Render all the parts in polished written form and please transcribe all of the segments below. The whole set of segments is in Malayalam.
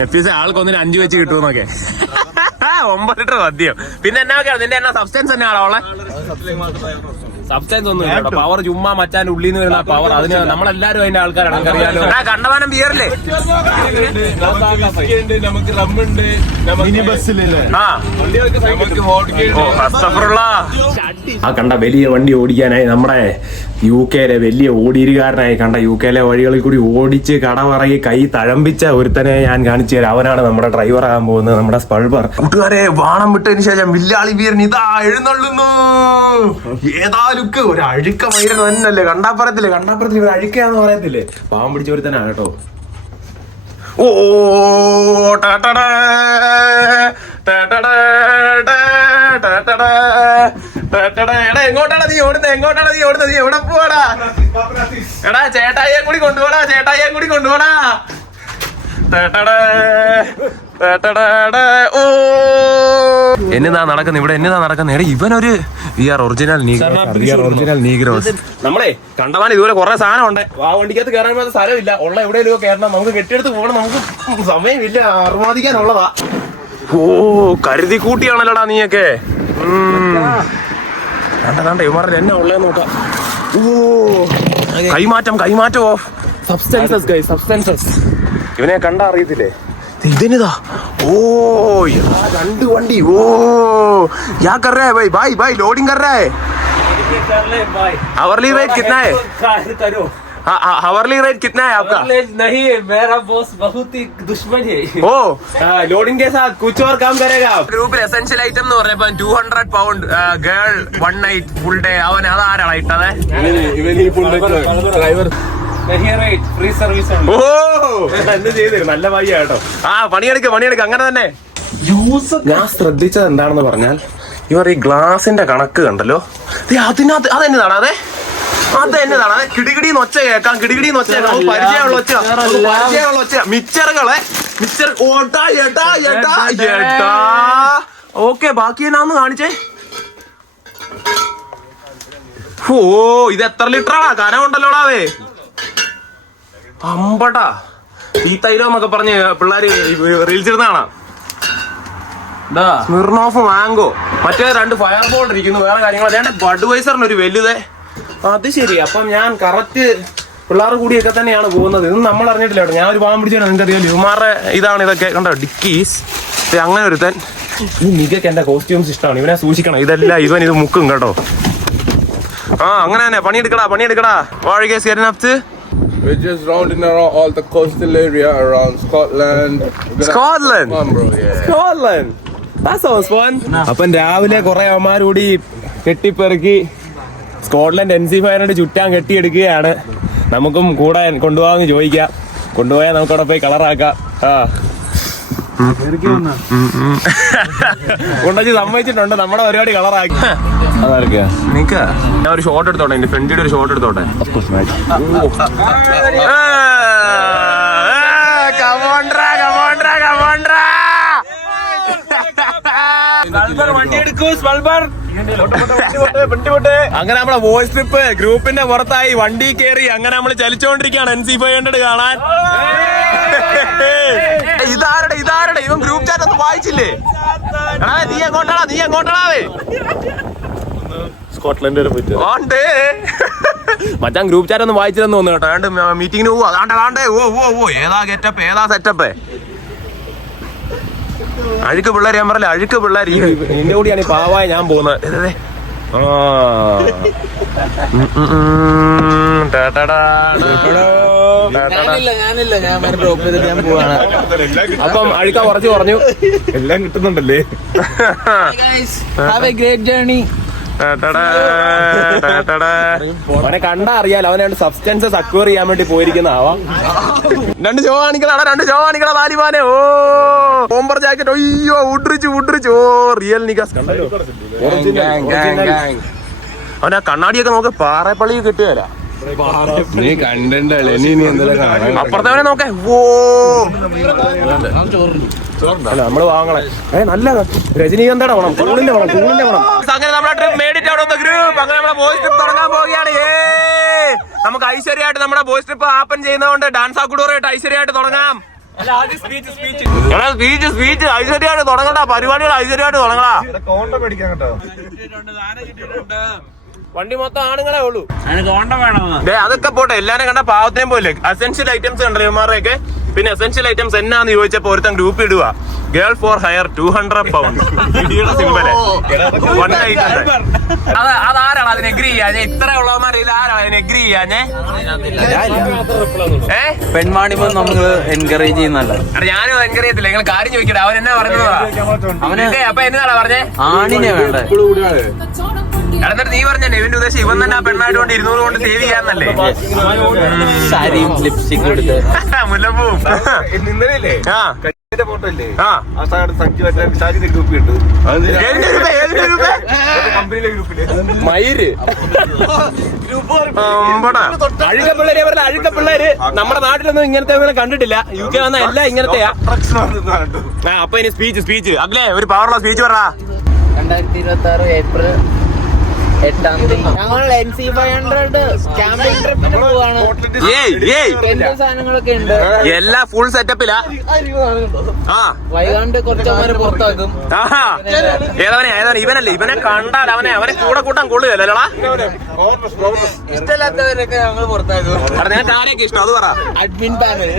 നെഫ്യൂസ് ആൾക്കൊന്നിന് 5 വെച്ച് കിട്ടുമെന്നൊക്കെ. 9 ലിറ്റർ മദ്യം. പിന്നെ എന്നാ നിന്റെ എന്നാ സബ്സ്റ്റൻസ് തന്നെയാണോ ഉള്ളെ? സബ്സ്റ്റൻസ് ഒന്നും ഇല്ല. പവർ ചുമ്മാ മച്ചാൻ ഉള്ളിൽ നിന്ന് വരുന്ന പവർ. അതിന് നമ്മളെല്ലാരും അതിന്റെ ആൾക്കാരാണ്, നമുക്കറിയാലോ. കണ്ടമാനം ബിയറില്ലേ? നമുക്ക് റമ്മുണ്ട്, ആ കണ്ട വലിയ വണ്ടി ഓടിക്കാനായി നമ്മുടെ UK വലിയ ഓടിയിരുകാരനായി കണ്ട UK വഴികളിൽ കൂടി ഓടിച്ച് കടമറങ്ങി കൈ തഴമ്പിച്ച ഒരുത്തനെ ഞാൻ കാണിച്ചു തരാം. അവനാണ് നമ്മുടെ ഡ്രൈവർ ആകാൻ പോകുന്നത്, നമ്മുടെ സ്പൾബർ. കൂട്ടുകാരെ, വാണം വിട്ടതിന് ശേഷം വില്ലാളി വീരൻ ഇതാ എഴുന്നള്ളുന്നു. ഏതാ ലുക്ക്, ഒരു അഴുക്ക മൈരൻ തന്നെയല്ലേ. കണ്ടാപ്പുറത്തില് ഒരു അഴുക്കാന്ന് പറയത്തില്ലേ, പാവം പിടിച്ച ഒരുത്തനാണ് കേട്ടോ. ഓ എങ്ങോട്ടാണ് നീ ഓടുന്നത്? നീ എവിടെ പോവാടാ? എടാ ചേട്ടായിയെ കൂടി കൊണ്ടുപോടാ. ഓ എന്നതാ നടക്കുന്നത് ഇവിടെ? എടാ ഇവനൊരു ഒറിജിനൽ നീഗ്രോസ്. നമ്മളെ കണ്ടമാൻ ഇതുപോലെ കുറെ സാധനം ഉണ്ട്. ആ വണ്ടിക്കകത്ത് കയറാൻ പോകാത്ത സ്ഥലമില്ല. ഉള്ള എവിടെയെങ്കിലും കയറണം. നമുക്ക് കെട്ടിയെടുത്ത് പോകണം. നമുക്ക് സമയമില്ല, അർമാദിക്കാനുള്ളതാ. ഓ കരുതി കൂട്ടിയാണല്ലോടാ നീയൊക്കെ. കണ്ട ഇവന്മാരുടെ എന്നെ ഉള്ളതെന്ന് നോക്കാം. ഓ കൈമാറ്റം ഓഫ് സബ്സ്റ്റൻസസ്. ഇവനെ കണ്ടാ അറിയത്തില്ലേ? ഇതിനിതാ. ഓ 2 വണ്ടി. ഓ क्या कर रहा है भाई लोडिंग कर रहा है. हावरली रेट कितना है? हावरली रेट कितना है आपका? नहीं है, मेरा बॉस बहुत ही दुश्मन है. ओ लोडिंग के साथ कुछ और काम करेगा. ഗ്രൂപ്പിൽ എസെൻഷ്യൽ ഐറ്റം എന്ന് പറഞ്ഞപ്പോ 200 pound girl 1 night full day. അവൻ അതാരാണ് ഇട്ടത്? ഡ്രൈവർ. Free service. ഓ എന്ത് ചെയ്തു, നല്ല വയ്യ കേട്ടോ. ആ പണിയെടുക്ക അങ്ങനെ തന്നെ. ഞാൻ ശ്രദ്ധിച്ചത് എന്താണെന്ന് പറഞ്ഞാൽ, ഇവർ ഈ ഗ്ലാസിന്റെ കണക്ക് കണ്ടല്ലോ. അതിനകത്ത് അതെന്നതാണ്? അതെന്നതാണ്? കിടികിടിന്ന് ഒച്ച കേൾക്കാം. പരിചയമുള്ള ഒച്ച. മിച്ചറുകളെ ഓക്കെ. ബാക്കി എന്നാന്ന് കാണിച്ചേ. ഓ ഇത് എത്ര ലിറ്ററാണ്? കനമുണ്ടല്ലോടാവേ. അമ്പടാ ഈ തൈലം എന്നൊക്കെ പറഞ്ഞ് പിള്ളേര് റീൽസ് ഇടുന്നതാണ്. Smirnoff mango. മറ്റേ 2 ഫയർ ബോൾട്ട് ഇരിക്കുന്നു. വേറെ കാര്യങ്ങൾ ബഡ്വൈസറിന് ഒരു വലുതേ. അത് ശരി. അപ്പം ഞാൻ കറക്റ്റ് പിള്ളേർ കൂടിയൊക്കെ തന്നെയാണ് പോകുന്നത്. ഇതൊന്നും നമ്മൾ അറിഞ്ഞിട്ടില്ല കേട്ടോ. ഞാൻ ഒരു പാവം പിടിച്ചാണ്, നിങ്ങൾക്ക് അറിയാം. യുമാറെ ഇതാണ് ഇതൊക്കെ കണ്ടോ, ഡിക്കീസ്. അങ്ങനെ ഒരുത്തൻ. ഈ നികക്ക് എന്റെ കോസ്റ്റ്യൂംസ് ഇഷ്ടമാണ്. ഇവനെ സൂക്ഷിക്കണം. ഇതെല്ലാം ഇത് മുക്കും കേട്ടോ. ആ അങ്ങനെ തന്നെ പണിയെടുക്കടാ. വാഴകേസ് കരിനപ്ത്. We're just rounding around all the coastal area around Scotland. Scotland. That sounds fun. അപ്പം രാവിലെ കുറെ അവന്മാരൂടി കെട്ടിപ്പെറുക്കി സ്കോട്ട്ലൻഡ് NC500 ചുറ്റാൻ കെട്ടിയെടുക്കുകയാണ്. നമുക്കും കൂടെ കൊണ്ടുപോകാമെന്ന് ചോദിക്കാം. കൊണ്ടുപോയാൽ നമുക്ക് അവിടെ പോയി കളറാക്കാം. കൊണ്ടുവച്ച് സമ്മതിച്ചിട്ടുണ്ട്. നമ്മുടെ പരിപാടി കളറാക്കി. ഞാൻ ഒരു ഷോട്ട് എടുത്തോട്ടെ, എന്റെ ഫ്രണ്ടിയുടെ ഒരു ഷോട്ട് എടുത്തോട്ടെ. അങ്ങനെ നമ്മളെ വോയിസ് ട്രിപ്പ് ഗ്രൂപ്പിന്റെ പുറത്തായി. വണ്ടി കയറി അങ്ങനെ നമ്മൾ ചലിച്ചോണ്ടിരിക്കുകയാണ് NC500 കാണാൻ. ഇതാരുടെ ഇവൻ ഗ്രൂപ്പ് ചാറ്റ് ഒന്നും വായിച്ചില്ലേ? നീ എങ്ങോട്ടാണാവേ? സ്കോട്ട്ലൻഡ് മച്ചാൻ ഗ്രൂപ്പ് ചാറ്റ് ഒന്നും വായിച്ചില്ലെന്ന് തോന്നുന്നു കേട്ടോ. അതാണ്ട് മീറ്റിങ്ങിന് പോവാ. അതാണ്ടേ ഓ ഏതാ ഗെറ്റപ്പ്, ഏതാ സെറ്റപ്പ്. അഴുക്ക് പിള്ളേർ, ഞാൻ പറഞ്ഞില്ല അഴുക്ക് പിള്ളേർ. നിന്റെ കൂടിയാണ് ഈ പാവായി ഞാൻ പോകുന്നത്. അപ്പം അഴുക്ക കുറച്ച് പറഞ്ഞു. എല്ലാം കിട്ടുന്നുണ്ടല്ലേ. അവനെ കണ്ടാ അറിയാലോ, അവനെ സബ്സ്റ്റൻസസ് അക്വയർ ചെയ്യാൻ വേണ്ടി പോയിരിക്കുന്ന ആവാം. 2 ഷോ കാണിക്കണ താലിബാനെ. ഓ ബോംബർ ജാക്കറ്റ്. അയ്യോ ഉഡ്രിച്ചു. ഓ റിയൽ നിഗാസ് കണ്ടല്ലോ. അവനാ കണ്ണാടിയൊക്കെ നോക്ക്. പാറപ്പള്ളി കിട്ടുകയല്ല. നീ കണ്ടല്ലേ. അപ്പുറത്തവനെ നോക്കേ. ഓ അല്ല നമ്മള് വാങ്ങണേ. നല്ല രജനീകാന്തയുടെ വേണം, തൂണിന്റെ വേണം. അങ്ങനെ നമ്മുടെ trip made it out of the group. അങ്ങനെ നമ്മുടെ ബോയ്സ് ട്രിപ്പ് തുടങ്ങാൻ പോവുകയാണ്. നമുക്ക് ഐശ്വര്യമായിട്ട് നമ്മുടെ ബോയ്സ് ട്രിപ്പ് ആപ്പൻ ചെയ്യുന്നതുകൊണ്ട് ഡാൻസ് ആക്കൂടായിട്ട് ഐശ്വര്യമായിട്ട് തുടങ്ങാം. സ്പീച്ച് ഐശ്വര്യമായിട്ട് തുടങ്ങണ്ട, പരിപാടികൾ ഐശ്വര്യമായിട്ട് തുടങ്ങടാ. വണ്ടി മൊത്തം ആണുങ്ങളെ ഉള്ളൂ. അതൊക്കെ പോട്ടെ, എല്ലാരും കണ്ട പാവത്തിനെ പോലെ അസെൻഷ്യൽ ഐറ്റംസ് കണ്ടല്ലോ ഇവന്മാരെയൊക്കെ. പിന്നെ എസെൻഷ്യൽ ഐറ്റംസ് എന്നാന്ന് ചോദിച്ചപ്പോ ഒരുത്തൻ ഗ്രൂപ്പ് ഇടുക, girl four higher 200 pounds. Symbol അതാരാണ് അതിന് എഗ്രി ചെയ്യാഞ്ഞേ? ഇത്ര ഉള്ളവന്മാർ ഇത് ആരാണ് അതിന് എഗ്രി ചെയ്യാഞ്ഞേ? പെൺവാണിപ്പോ നമ്മള് എൻകറേജ് ചെയ്യുന്നല്ല. ഞാനും എൻകറേജ് ചെയ്യത്തില്ല. നിങ്ങൾ കാര്യം ചോദിക്കട്ടെ, അവൻ എന്നാ പറഞ്ഞതാ? അപ്പൊ എന്നാടാ പറഞ്ഞേ? ആണിനെ വേണ്ട. എന്നിട്ട് നീ പറഞ്ഞല്ലേ ഇവന്റെ ഉദ്ദേശം ഇവൻ തന്നെ ആ പെണ്ണായിട്ട് കൊണ്ട് 200 കൊണ്ട് സേവ് ചെയ്യാന്നല്ലേ? സാരിയും ലിപ്സ്റ്റിക് എടുത്ത് മുല്ലപ്പൂവും ഫോട്ടോ ഇല്ലേ? മയിര് അഴുക്ക പിള്ളേര് നമ്മുടെ നാട്ടിലൊന്നും ഇങ്ങനത്തെ കണ്ടിട്ടില്ല. UK വന്ന എല്ലാം ഇങ്ങനത്തെയാ. അപ്പൊ ഇനി സ്പീച്ച് അല്ലേ, ഒരു പവറുള്ള സ്പീച്ച് പറ. 2026 ഏപ്രിൽ 8-ാം തീയതി ഞങ്ങൾ NC500 ക്യാമ്പിംഗ് ട്രിപ്പിന് പോവാണ്. സാധനങ്ങളൊക്കെ ഉണ്ട്, എല്ലാ ഫുൾ സെറ്റപ്പിലാ. വൈകാണ്ട് കുറച്ചവരെ പുറത്താക്കും. ഏതവനെ ഇവനല്ലേ? ഇവനെ കണ്ടാൽ അവനെ കൂടെ കൂട്ടാൻ കൊള്ളുകയല്ലോടാ. ഇഷ്ടമില്ലാത്തവരൊക്കെ ഞങ്ങൾ പുറത്താക്കും. നിനക്ക് ആരെയൊക്കെ ഇഷ്ടം അത് പറ. Admin panel.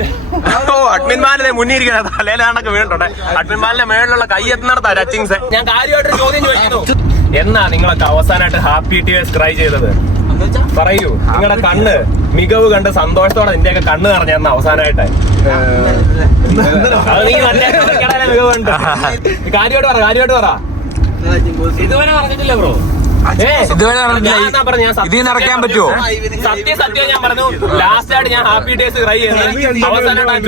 അഡ്മിൻ പാലിനെ മുന്നിരിക്കുന്ന തലയിലാണൊക്കെ വീണിട്ടുണ്ട്. അഡ്മിൻ പാലിന്റെ മേളിലുള്ള കൈയെത്തുന്നിടത്താ ടച്ചിങ്സ്. ഞാൻ കാര്യമായിട്ടൊരു ചോദ്യം ചോദിക്കുന്നു. എന്നാ നിങ്ങളൊക്കെ അവസാനമായിട്ട് ഹാപ്പി ടീയേഴ്സ് ട്രൈ ചെയ്തത്? പറയൂ. നിങ്ങളുടെ കണ്ണ് മികവ് കണ്ട് സന്തോഷത്തോടെ നിന്റെയൊക്കെ കണ്ണ് നിറഞ്ഞ അവസാനമായിട്ട്? അത് നീ മികവ് കണ്ട് കാര്യമായിട്ട് പറ. ഇതുവരെ പറഞ്ഞിട്ടില്ല ബ്രോ. ഇറക്കാൻ പറ്റുമോ? സത്യം ഞാൻ പറഞ്ഞു. ലാസ്റ്റ് ആയിട്ട് ഞാൻ ഹാപ്പി ഡേയ്സ് ട്രൈ ചെയ്യുന്നത് അവസാനമായിട്ട്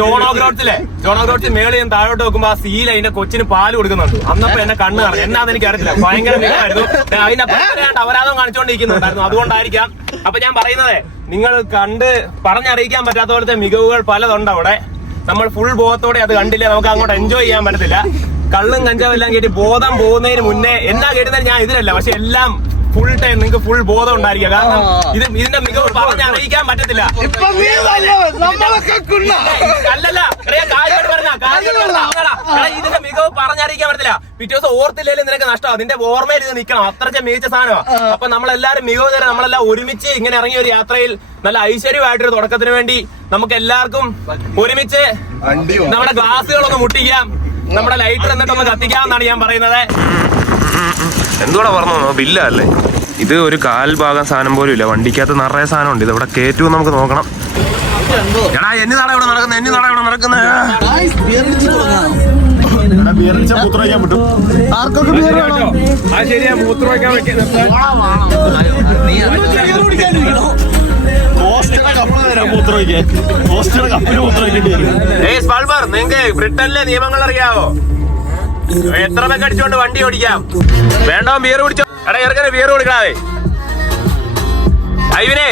ജോണോഗ്രോട്സിൽ മേളിൽ ഞാൻ താഴോട്ട് നോക്കുമ്പോ ആ സീൽ അതിന്റെ കൊച്ചിന് പാല് കൊടുക്കുന്നുണ്ട്. അന്നപ്പോ എന്നെ കണ്ണ് നിറഞ്ഞു. എന്നാന്ന് എനിക്ക് അറിയത്തില്ല. ഭയങ്കര മികവായിരുന്നു. അതിന്റെ അപരാധം കാണിച്ചുകൊണ്ടിരിക്കുന്നുണ്ടായിരുന്നു. അതുകൊണ്ടായിരിക്കാം. അപ്പൊ ഞാൻ പറയുന്നത്, നിങ്ങൾ കണ്ട് പറഞ്ഞറിയിക്കാൻ പറ്റാത്ത പോലത്തെ മികവുകൾ പലതുണ്ട് അവിടെ. നമ്മൾ ഫുൾ ബോധത്തോടെ അത് കണ്ടില്ല, നമുക്ക് അങ്ങോട്ട് എൻജോയ് ചെയ്യാൻ പറ്റത്തില്ല. കള്ളും കഞ്ചാവും എല്ലാം കേട്ടി ബോധം പോകുന്നതിന് മുന്നേ എന്നാ കേട്ടുന്നത് ഞാൻ ഇതിലല്ല. പക്ഷെ എല്ലാം ഫുൾ ടൈം നിങ്ങൾക്ക് ഫുൾ ബോധം ഉണ്ടായിരിക്കുക. കാരണം ഇതിന്റെ മികവ് പറഞ്ഞറിയിക്കാൻ പറ്റത്തില്ല. അല്ലല്ല, ഇതിന്റെ മികവ് പറഞ്ഞറിയിക്കാൻ പറ്റത്തില്ല. പിറ്റേ ദിവസം ഓർത്തില്ലേലും നിനക്ക് നഷ്ടമാണ്. നിന്റെ ഓർമ്മയിൽ ഇത് നിൽക്കണം. അത്രയ്ക്ക് മികച്ച സാധനമാണ്. അപ്പൊ നമ്മളെല്ലാരും മികവ് തരാൻ നമ്മളെല്ലാം ഒരുമിച്ച് ഇങ്ങനെ ഇറങ്ങിയ ഒരു യാത്രയിൽ നല്ല ഐശ്വര്യമായിട്ടൊരു തുടക്കത്തിന് വേണ്ടി നമുക്ക് എല്ലാവർക്കും ഒരുമിച്ച് നമ്മുടെ ഗ്ലാസുകളൊന്ന് മുട്ടിക്കാം, നമ്മുടെ ലൈറ്റർ എന്നിട്ടൊന്ന് കത്തിക്കാമെന്നാണ് ഞാൻ പറയുന്നത്. എന്തുകൂടെ പറഞ്ഞോ, ബില്ലല്ലേ ഇത്? ഒരു കാൽഭാഗം സാധനം പോലും ഇല്ല. വണ്ടിക്കകത്ത് നിറയെ സാധനം ഉണ്ട്. ഇത് ഇവിടെ കയറ്റുമോ നമുക്ക് നോക്കണം. എടാ എന്നാടാ ഇവിടെ നടക്കുന്നത്? ശരിയാ, മൂത്രം വയ്ക്കാൻ നിങ്ങൾക്ക് ബ്രിട്ടനിലെ നിയമങ്ങൾ അറിയാവോ? എത്ര പേക്ക് അടിച്ചോണ്ട് വണ്ടി ഓടിക്കാം? വേണ്ടോ ബിയർ കുടിച്ചോ? എടാ ഇറക്കനെ ബിയർ കൊടുക്കാവേ. ഐവിനെ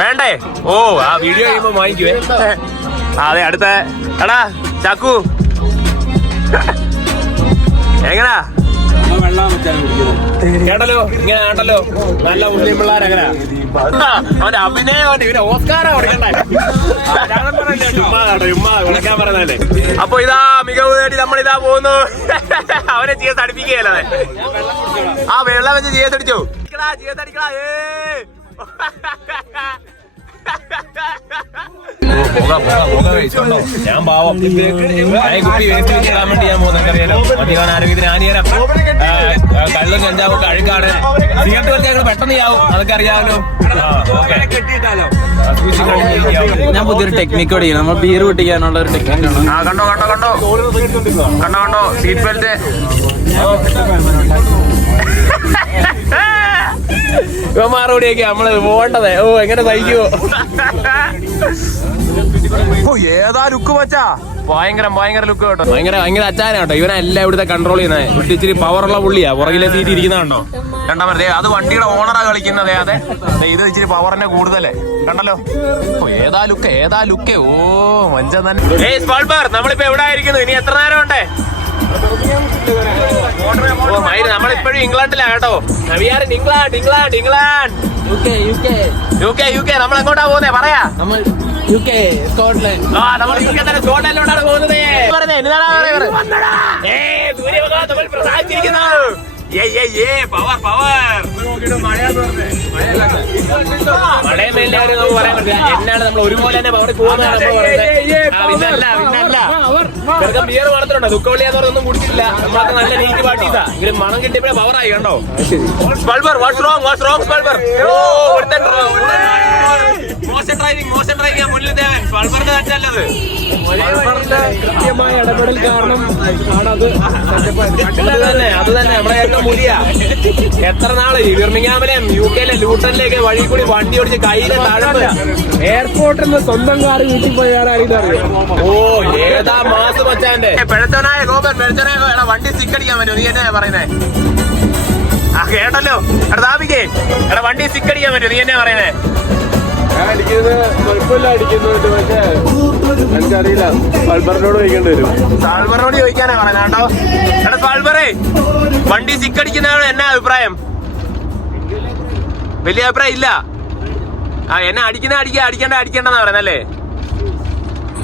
വേണ്ടേ? ഓ, ആ വീഡിയോ കഴിയുമ്പോ വാങ്ങിക്കുവേ. അതെ, അടുത്ത എടാ ചാക്കു എങ്ങനാ? കേട്ടല്ലോ, ഇങ്ങനെ കേട്ടല്ലോ, നല്ല മുസ്ലിം പിള്ളേരെങ്ങനാ അവന്റെ അഭിനയം. ഇവര് ഓസ്കാറാ കൊടുക്കണ്ടേ? ചുമ്മാ വിളക്കാൻ പറയുന്നല്ലേ. അപ്പൊ ഇതാ മികവ് നേടി നമ്മളിതാ പോകുന്നു. അവനെ CS അടിപ്പിക്കുകയല്ലേ? ആ വെള്ളം വെച്ച് CS അടിച്ചോ? ഞാൻ പാവം കുപ്പി വേസ്റ്റ് വെച്ചിടാൻ വേണ്ടി ഞാൻ പോകുന്നറിയാലോ. മദ്യപാന ആരോഗ്യത്തിന് ഹാനികരം. കള്ളും കഞ്ചാവൊക്കെ അഴുക്കാണ്. സിഗരറ്റ് വലിച്ച് ഞങ്ങൾ പെട്ടെന്ന് ചെയ്യാവും, അതൊക്കെ അറിയാമല്ലോ. ഞാൻ പുതിയൊരു ടെക്നിക്ക് പഠിക്കണം. നമ്മൾ ബീർ പൊട്ടിക്കാനുള്ള ഒരു ടെക്നിക്കാണ്. കണ്ടോ സീറ്റ് ബെൽറ്റ്. ഇവന്മാരോടെയൊക്കെ നമ്മള് പോകേണ്ടതേ. ഓ, എങ്ങനെ സഹിക്കുവോ? ഓ, ഏതാ ലുക്ക് മച്ചാ. ഭയങ്കര ലുക്ക് കേട്ടോ. ഭയങ്കര അച്ചാന കേട്ടോ. ഇവനെ എല്ലാം ഇവിടുത്തെ കൺട്രോൾ ചെയ്യുന്നത്. ഇവിടെ ഇച്ചിരി പവറുള്ള പുള്ളിയാ. പുറകിലെ സീറ്റ് ഇരിക്കുന്നതാണോ? രണ്ടാമത് അത് വണ്ടിയുടെ ഓണറാ കളിക്കുന്നതേ. അതെ, ഇത് ഇച്ചിരി പവറിന്റെ കൂടുതലേ. കണ്ടല്ലോ. ഓ, ഏതാ ലുക്ക്. ഓ, മഞ്ചം തന്നെ. നമ്മളിപ്പോ എവിടെ ആയിരിക്കുന്നു? ഇനി എത്ര നേരം ഉണ്ടേ? ഓ മയില്, നമ്മളിപ്പോഴും ഇംഗ്ലണ്ടിലാ കേട്ടോ. ഇംഗ്ലണ്ട്. UK. നമ്മൾ എങ്ങോട്ടാ പോകുന്നേ പറയാ? UK, Scotland. നമ്മൾ UK തന്നെ സ്കോട്ട്ലൻഡിലോട്ടാണ് പോകുന്നത്. നമ്മൾ പ്രസാദിച്ചിരിക്കുന്നത്. എന്നാണ് നമ്മൾ ഒരുപോലെ തന്നെ പവർ പോകുന്നതാണ് ബിയർ മാത്രമുണ്ടോ ദുഃഖവള്ളി എന്ന് പറഞ്ഞൊന്നും കുടിച്ചിട്ടില്ല. നമ്മളൊക്കെ നല്ല നീറ്റ് പാർട്ടീസാ. ഇതിന് മണം കിട്ടിയപ്പോഴേ പവറായി കണ്ടോ. മോശം ഡ്രൈവിംഗ് മുന്നിൽ ദേവൻ സ്പൾബറിന്റെ തെറ്റല്ലത്. കൃത്യമായ ഇടപെടൽ കാരണം അത് തന്നെ നമ്മുടെ ഏറ്റവും മുലിയ. എത്ര നാള് ബിർമിംഗ്ഹാമിലെയും UK-ലെ ലൂട്ടനിലേക്ക് വഴി കൂടി വണ്ടി ഓടിച്ച് കയ്യിലെ തഴമ്പ്. എയർപോർട്ടിൽ നിന്ന് സ്വന്തം കാർ വീട്ടിൽ പോയി അറിയാം. ഓ ഏതാ മാസം വച്ചാന്റെ പെഴുത്തനായ ഗോപൻ പെഴുത്തനായ വണ്ടി സിക്കടിക്കാൻ പറ്റുമോ? നീ എന്നാ പറയുന്നേ? ആ കേട്ടല്ലോ. എടാ താപിക്കേ എടാ വണ്ടി സിക്കടിക്കാൻ പറ്റുമോ? നീ എന്നാ പറയുന്നേ? ഞാൻ അടിക്കുന്നത് കുഴപ്പമില്ല, അടിക്കുന്നുണ്ട്. പക്ഷേ എനിക്കറിയില്ല, സ്പൾബറിനോട് ചോദിക്കേണ്ടി വരും. സ്പൾബറിനോട് ചോദിക്കാനാ പറയുന്നത് കേട്ടോ. എടാ സ്പൾബറേ വണ്ടി സിക്കടിക്കുന്നതാണ് എന്നാ അഭിപ്രായം? വലിയ അഭിപ്രായം ഇല്ല. എന്നെ അടിക്കണ്ടെന്നാ പറയുന്നല്ലേ?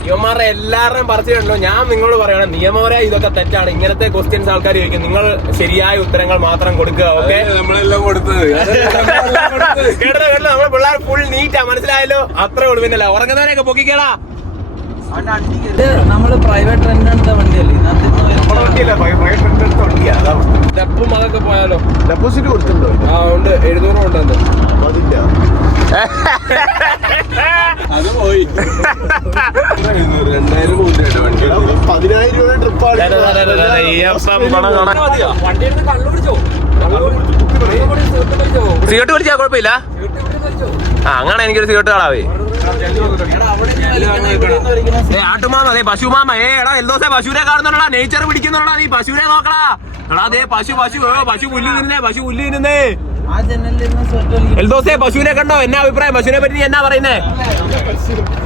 ഇവന്മാരുടെ എല്ലാവരുടെയും പറിച്ചിട്ടുണ്ടോ? ഞാൻ നിങ്ങളോട് പറയണം, നിയമപരമായി ഇതൊക്കെ തെറ്റാണ്. ഇങ്ങനത്തെ ക്വസ്റ്റ്യൻസ് ആൾക്കാർ ചോദിക്കും. നിങ്ങൾ ശരിയായ ഉത്തരങ്ങൾ മാത്രം കൊടുക്കുക. ഓക്കെ, നമ്മളെല്ലാം കൊടുത്തത് കേട്ടോ. നമ്മൾ പിള്ളേർ ഫുൾ നീറ്റാ, മനസ്സിലായല്ലോ? അത്രേ ഉള്ളു. പിന്നല്ല ഉറങ്ങുന്നവരെയൊക്കെ പൊക്കിക്കേടാ. നമ്മള് പ്രൈവറ്റ് റെന്റ് എടുത്ത വണ്ടിയല്ലേ? ഡെപ്പും അതൊക്കെ പോയാലോ? ഡെപ്പോസിറ്റ് കൊടുത്തിട്ടുണ്ടോ? ആ ഉണ്ട്, 700 ഉണ്ടെന്ന്. അതില്ല, അത് പോയി. 2000 കൂട്ടിയായിട്ട് വണ്ടി 10,000 രൂപ ട്രിപ്പാണ്. സിഗരറ്റ് വലിച്ചാ കുഴപ്പമില്ല. അങ്ങനെ എനിക്കൊരു സിഗരറ്റ് കാണാവേ. ആട്ടുമാമ അതെ പശുമാമ. എടാ എൽദോസെ പശുവിനെ കാണുന്നുണ്ടാ? നേച്ചർ പിടിക്കുന്നുണ്ടാ? നീ പശുവിനെ നോക്കടാ. എടാ അതെ പശു പുല്ല് തിന്നുന്നേ. എൽദോസെ പശുവിനെ കണ്ടോ? എന്നാ അഭിപ്രായം? പശുവിനെ പറ്റി നീ എന്നാ പറയുന്നേ?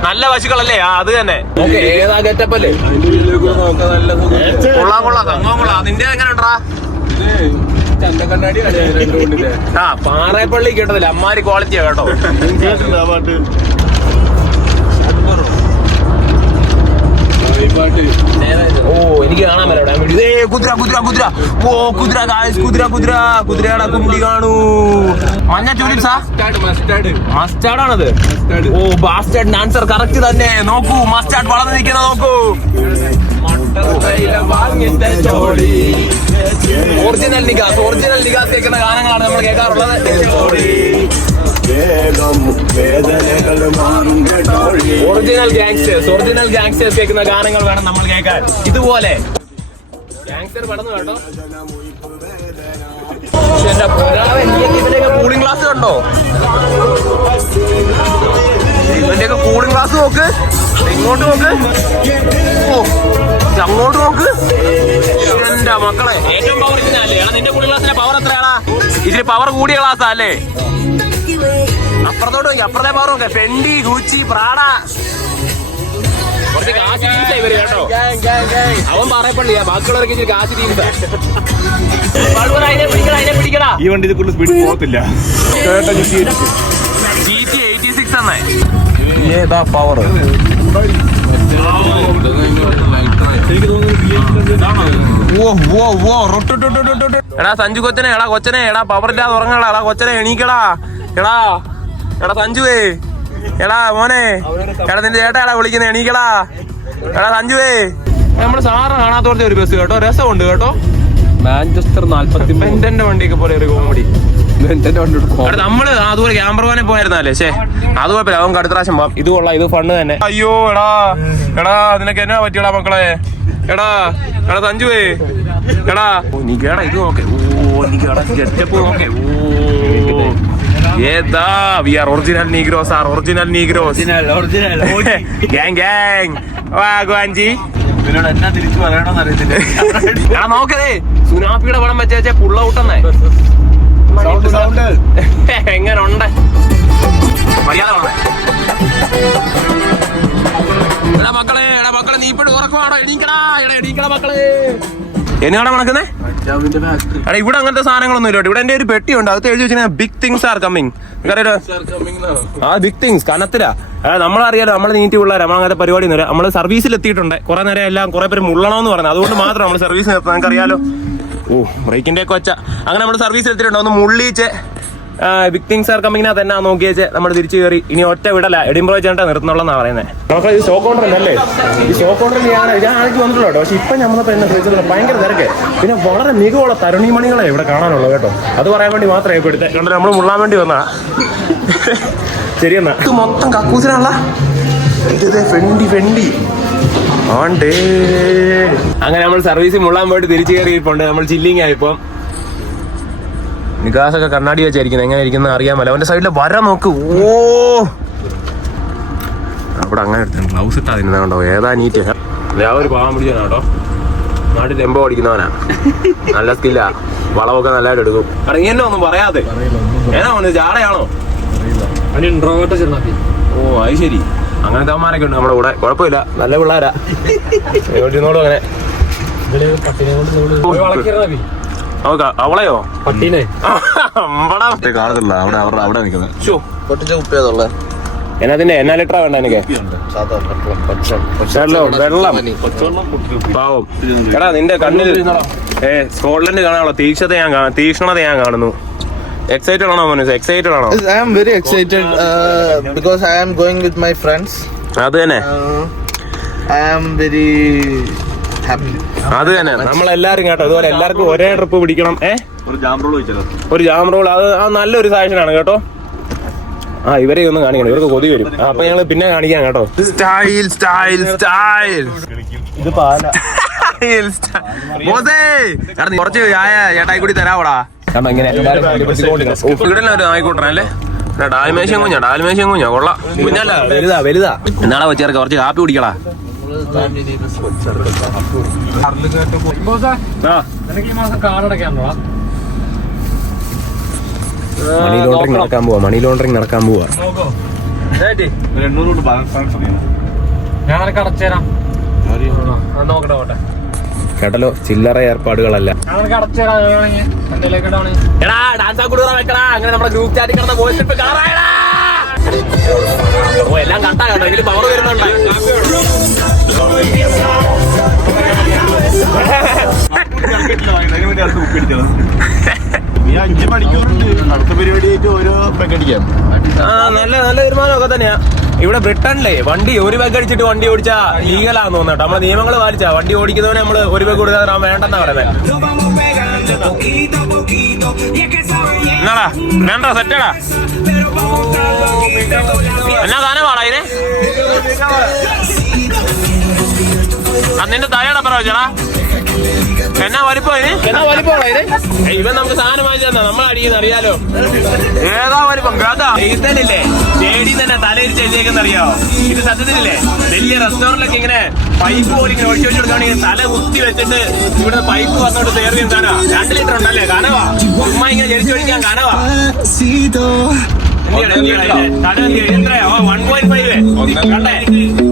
നല്ല പശുക്കളല്ലേ? അത് തന്നെ. ഓക്കെ, ഏതാ ഗെറ്റപ്പല്ലേ? കൊള്ളാം സംഭവം. നിന്റെ എങ്ങനെ ഉണ്ടാ? ചന്തക്കണ്ണാടി ആ പാറേപ്പള്ളി കേട്ടതില്ല, അമ്മാരി ക്വാളിറ്റിയാ കേട്ടോ. പാട്ട് ഓ എനിക്ക് കാണാൻ പറ്റാ. കുതിരയുടെ കുണ്ടി കാണൂ. മഞ്ഞ ചുരിസാ മസ്റ്റാർഡാണത്. ഓ ബാസ്റ്റേർഡ് ആൻസർ കറക്റ്റ് തന്നെ. നോക്കൂ മസ്റ്റാർഡ് വളർന്നു നിൽക്കുന്ന നോക്കൂ. ഒറിജിനൽ നിഗാസ് കേൾക്കുന്ന ഗാനങ്ങളാണ് നമ്മൾ കേൾക്കാറുള്ളത്. ഒറിജിനൽ ഗാങ്സ്റ്റേഴ്സ് കേൾക്കുന്ന ഗാനങ്ങൾ വേണം നമ്മൾ കേൾക്കാൻ. ഇതുപോലെ ഗാങ്സ്റ്റർ പടന്നു കേട്ടോ. ഇതിന്റെയൊക്കെ കൂളിംഗ് ഗ്ലാസ് കണ്ടോ? ഇവന്റെയൊക്കെ കൂളിംഗ് ഗ്ലാസ് നോക്ക്. ഇങ്ങോട്ട് നോക്ക്, അങ്ങോട്ട് നോക്ക്. എന്റെ മക്കളെ ഏറ്റവും പവർ ഇതിനല്ലേ? നിന്റെ കൂളിംഗ് ഗ്ലാസിന്റെ പവർ എത്രയാണാ? ഇതിന് പവർ കൂടിയ ഗ്ലാസ്സാ അല്ലേ? അപ്പുറത്തോട്ട് നോക്കി, അപ്പുറത്തെ പവർ നോക്കെ. Fendi, Gucci, Prada. കുറച്ച് കാശ് ടീംസാ ഇവര് കേട്ടോ. അവൻ പറയപ്പള്ളിയാ, ബാക്കിയുള്ളവർക്ക് ഇച്ചിരി കാശ് ടീംസാ. അതിനെ പിടിക്കടാ. ഈ വണ്ടി ഇതിൽ സ്പീഡ് പോകത്തില്ല. GT 86 എന്നേ. ഏതാ പവർ? എടാ സഞ്ജു കൊച്ചനെ, എടാ പവർ ഇല്ലാതെ ഉറങ്ങടാ. എടാ കൊച്ചനെ എണീക്കടാ. എടാ സഞ്ജുവേ, എടാ മോനെ, എടാ നിന്റെ ചേട്ടാ വിളിക്കുന്ന എണീക്കടാ. എടാ സഞ്ജുവേ, നമ്മള് സാറ് കാണാത്തോടത്തെ ഒരു ബസ് കേട്ടോ. രസമുണ്ട് കേട്ടോ. മാഞ്ചസ്റ്റർ 40 ബെന്റന്റെ വണ്ടിയൊക്കെ പോലെ ഒരു കോമഡി. നമ്മള് അതുപോലെ ക്യാമ്പർവാനെ പോയായിരുന്നല്ലേ? ശേ അത് കുഴപ്പമില്ല, അവൻ അടുത്ത പ്രാവശ്യം പോവാം. ഇത് കൊള്ളാം, ഇത് ഫണ്ണ് തന്നെ. അയ്യോ എടാ നിനക്ക് എന്നാ പറ്റിയടാ മക്കളെ? എടാ സഞ്ജുവേ, എടാ നീ കേടാ ഇത് നോക്കേ. ഓ നീ കേടാ സ്റ്റെപ്പ് നോക്കേ. ഓ ഏതാ we are original negroes. Gang വാഗുവാഞ്ചി. എന്നാ തിരിച്ചു പറയണമെന്ന് അറിയത്തില്ല. എടാ നോക്കതേ, സുനാപ്പിയുടെ പടം വെച്ചേ പുള്ള ഔട്ടെന്നേ. എങ്ങനെ ഉണ്ട്? എടാ മക്കളെ നീ ഇപ്പോഴും ഉറക്കമാണോ? എണീക്കടാ മക്കളെ. എന്നാണ് മണക്കുന്നേ? എടാ ഇവിടെ അങ്ങനത്തെ സാധനങ്ങളൊന്നും ഇല്ല. ഇവിടെ എന്റെ ഒരു പെട്ടിയുണ്ട്, അകത്ത് എഴുതി വെച്ചാൽ ബിഗ് തിങ്സ് ആർ കമ്മിങ്. ആ ബിഗ് തിങ്സ് കനത്തിലാ. നമ്മളറിയാലോ, നമ്മളെ നീറ്റി പിള്ളേർ, നമ്മൾ അങ്ങനത്തെ പരിപാടി ഒന്നുമില്ല. നമ്മള് സർവീസിൽ എത്തിയിട്ടുണ്ട്. കുറെ നേരം എല്ലാം കുറെ പേര് മുള്ളണമെന്ന് പറഞ്ഞു, അതുകൊണ്ട് മാത്രം നമ്മൾ സർവീസ് നിർത്താൻ. നിങ്ങൾക്ക് അറിയാലോ, ബ്രേക്കിന്റെ ഒക്കെ വെച്ച അങ്ങനെ നമ്മൾ സർവീസിൽ എത്തിയിട്ടുണ്ട്. ഒന്ന് മുള്ളിച്ച് ബിഗ് തിങ്സ് ആർ കമ്മിങ്ങിനാ തന്നെ നോക്കിയേച്ച് നമ്മൾ തിരിച്ചു കയറി. ഇനി ഒറ്റ വിടല, എഡിംബ്രോ ചേട്ടാ നിർത്തുന്നുള്ളതെന്നാ പറയുന്നത്. നമുക്ക് ഈ ഷോ കൗണ്ടർ അല്ലേ, ഈ ഷോ കൗണ്ടറിൽ ഞാൻ ആൾക്ക് വന്നിട്ടുള്ളൂ കേട്ടോ. പക്ഷെ ഇപ്പൊ നമ്മളപ്പോ എന്നെ വിളിച്ചത് ഭയങ്കര തിരക്ക്. പിന്നെ വളരെ മികവുള്ള തരുണിമണികളെ ഇവിടെ കാണാനുള്ളൂ കേട്ടോ. അത് പറയാൻ വേണ്ടി മാത്രമേ ഇപ്പൊ എടുത്തേ. കണ്ടോ, നമ്മൾ മുള്ളാൻ വേണ്ടി വന്നാ. ശരിയെന്നാ, ഇത് മൊത്തം കക്കൂസിനാണല്ല. ഫെണ്ടി ആണ്ടേ. അങ്ങനെ നമ്മൾ സർവീസ് മുള്ളാൻ പോയിട്ട് തിരിച്ചു കയറിയിട്ടുണ്ട്. നമ്മൾ ചില്ലിങ് ആയിപ്പോ. നികാസൊക്കെ കണ്ണാടി വെച്ചായിരിക്കുന്നത്, എങ്ങനെ ഇരിക്കുന്ന അറിയാമല്ലോ. അവന്റെ സൈഡില് വര നോക്ക്. ഓ അവിടെ അങ്ങനെ എടുത്തു ഗ്ലൗസ് ഇട്ടാ തിരുന്ന കണ്ടോ, ഏതാ നീറ്റ്. ഞാൻ ഒരു പാവം പിടിച്ചാണ് കേട്ടോ, നാട്ടിൽ ടെമ്പോ ഓടിക്കുന്നവനാ, നല്ല സ്കില്ലാ, വളവൊക്കെ നല്ലതായിട്ട് എടുക്കും. ഇറങ്ങി തന്നെ ഒന്നും പറയാതെ. ഏതാ വന്നത്, ചാടയാണോ? ഓ അത് ശരി, അങ്ങനത്തെ അവന്മാരൊക്കെ ഉണ്ട് നമ്മുടെ കൂടെ. കുഴപ്പമില്ല, നല്ല പിള്ളേരാ. ഓടിക്കുന്നോളും അങ്ങനെ. അവളെയോ പട്ടീനെ കാണത്തില്ല, അവിടെ നിൽക്കുന്നത്. എന്നതിന്റെ എന്നാ ലിറ്ററാ വേണ്ട എനിക്ക്? വെള്ളം പാവം. എടാ നിന്റെ കണ്ണിൽ സ്കോട്ട്ലൻഡ് കാണാനുള്ള തീക്ഷ്ണത ഞാൻ കാണുന്നു. എക്സൈറ്റഡ് ആണോ മോനെ? എക്സൈറ്റഡ് ആണോ? I am very excited because I am going with my friends. അത് തന്നെ, I am very happy. അത് തന്നെ. നമ്മളെല്ലാരും കേട്ടോ ഇതുപോലെ എല്ലാവർക്കും ഒരേ ട്രിപ്പ് പിടിക്കണം. ഒരു ജാം റോൾ, അത് നല്ലൊരു സാക്ഷനാണ് കേട്ടോ. ഇവരെ ഒന്ന് കാണിക്കണം, ഇവർക്ക് കൊതി വരും. അപ്പൊ ഞങ്ങള് പിന്നെ കാണിക്കാം കേട്ടോ. Style style style. ഇത് കുറച്ച് ചായ ചേട്ടായി കൂടി തരാവടാ. കാരണം ഇങ്ങനെ ഒരു നായിക്കൂട്ടനല്ലേ, ഡാൽമേശ്യം കുഞ്ഞാ കൊള്ളാം. കുഞ്ഞല്ല, വലുതാ. എന്നാളെ വെച്ചേർക്ക് കുറച്ച് കാപ്പി കുടിക്കടാ. മണി ലോണ്ടറിങ് നടക്കാൻ പോവാ. കേട്ടല്ലോ, ചില്ലറ ഏർപ്പാടുകളല്ല. എടാ ഡാൻസാ കൂടുതൽ വെക്കടാ. അങ്ങനെ നമ്മുടെ ഗ്രൂപ്പ് ചാറ്റിൽ കിടന്ന വോയിസ് ഇപ്പൊ കാണായടാ. എല്ലാം കണ്ടാ കേട്ടോ, ഇതിൽ പവർ വരുന്നുണ്ട്. നല്ല തീരുമാനമൊക്കെ തന്നെയാ. ഇവിടെ ബ്രിട്ടനിലെ വണ്ടി ഒരു ബാഗ് അടിച്ചിട്ട് വണ്ടി ഓടിച്ചാ ലീഗലാന്ന് തോന്നുന്നു കേട്ടോ. നമ്മളെ നിയമങ്ങൾ പാലിച്ചാ വണ്ടി ഓടിക്കുന്നവനെ നമ്മള് ഒരു ബാഗ് കൊടുക്കാതെ വേണ്ടെന്നാ പറയുന്നത്. എന്നാടാ വേണ്ട, സെറ്റാടാ. എന്നാ ഗാനമാടാ ഇതിനെ? നിന്റെ തലയുടെ പറ വെച്ചടാ. എന്നാ വലിപ്പം ഇതിന്? എന്നാ വലിപ്പമാണോ ഇത്? ഇവൻ നമുക്ക് സാധനം വാങ്ങിച്ചു തന്നാ, നമ്മൾ അടിക്കുന്ന അറിയാലോ. ഏതാ വലിപ്പം? ഇതല്ലേ ചേടി തന്നെ തലയിരിച്ച് എഴുതിയേക്കെന്ന് അറിയാവോ? ഇത് സത്യത്തിലില്ലേ വലിയ റെസ്റ്റോറന്റിലൊക്കെ ഇങ്ങനെ പൈപ്പ് പോലെ ഇങ്ങനെ ഒഴിച്ചു കൊടുക്കുകയാണെങ്കിൽ തല കുത്തി വെച്ചിട്ട് ഇവിടെ പൈപ്പ് വന്നോട്ട് സെർവ് ചെയ്യുന്ന സാധനമാ. 2 ലിറ്റർ ഉണ്ടല്ലേ കനവാ, ഉമ്മ ഇങ്ങനെ ജനിച്ചു ഒഴിക്കാൻ കനവാ. 1.5 കണ്ടേ?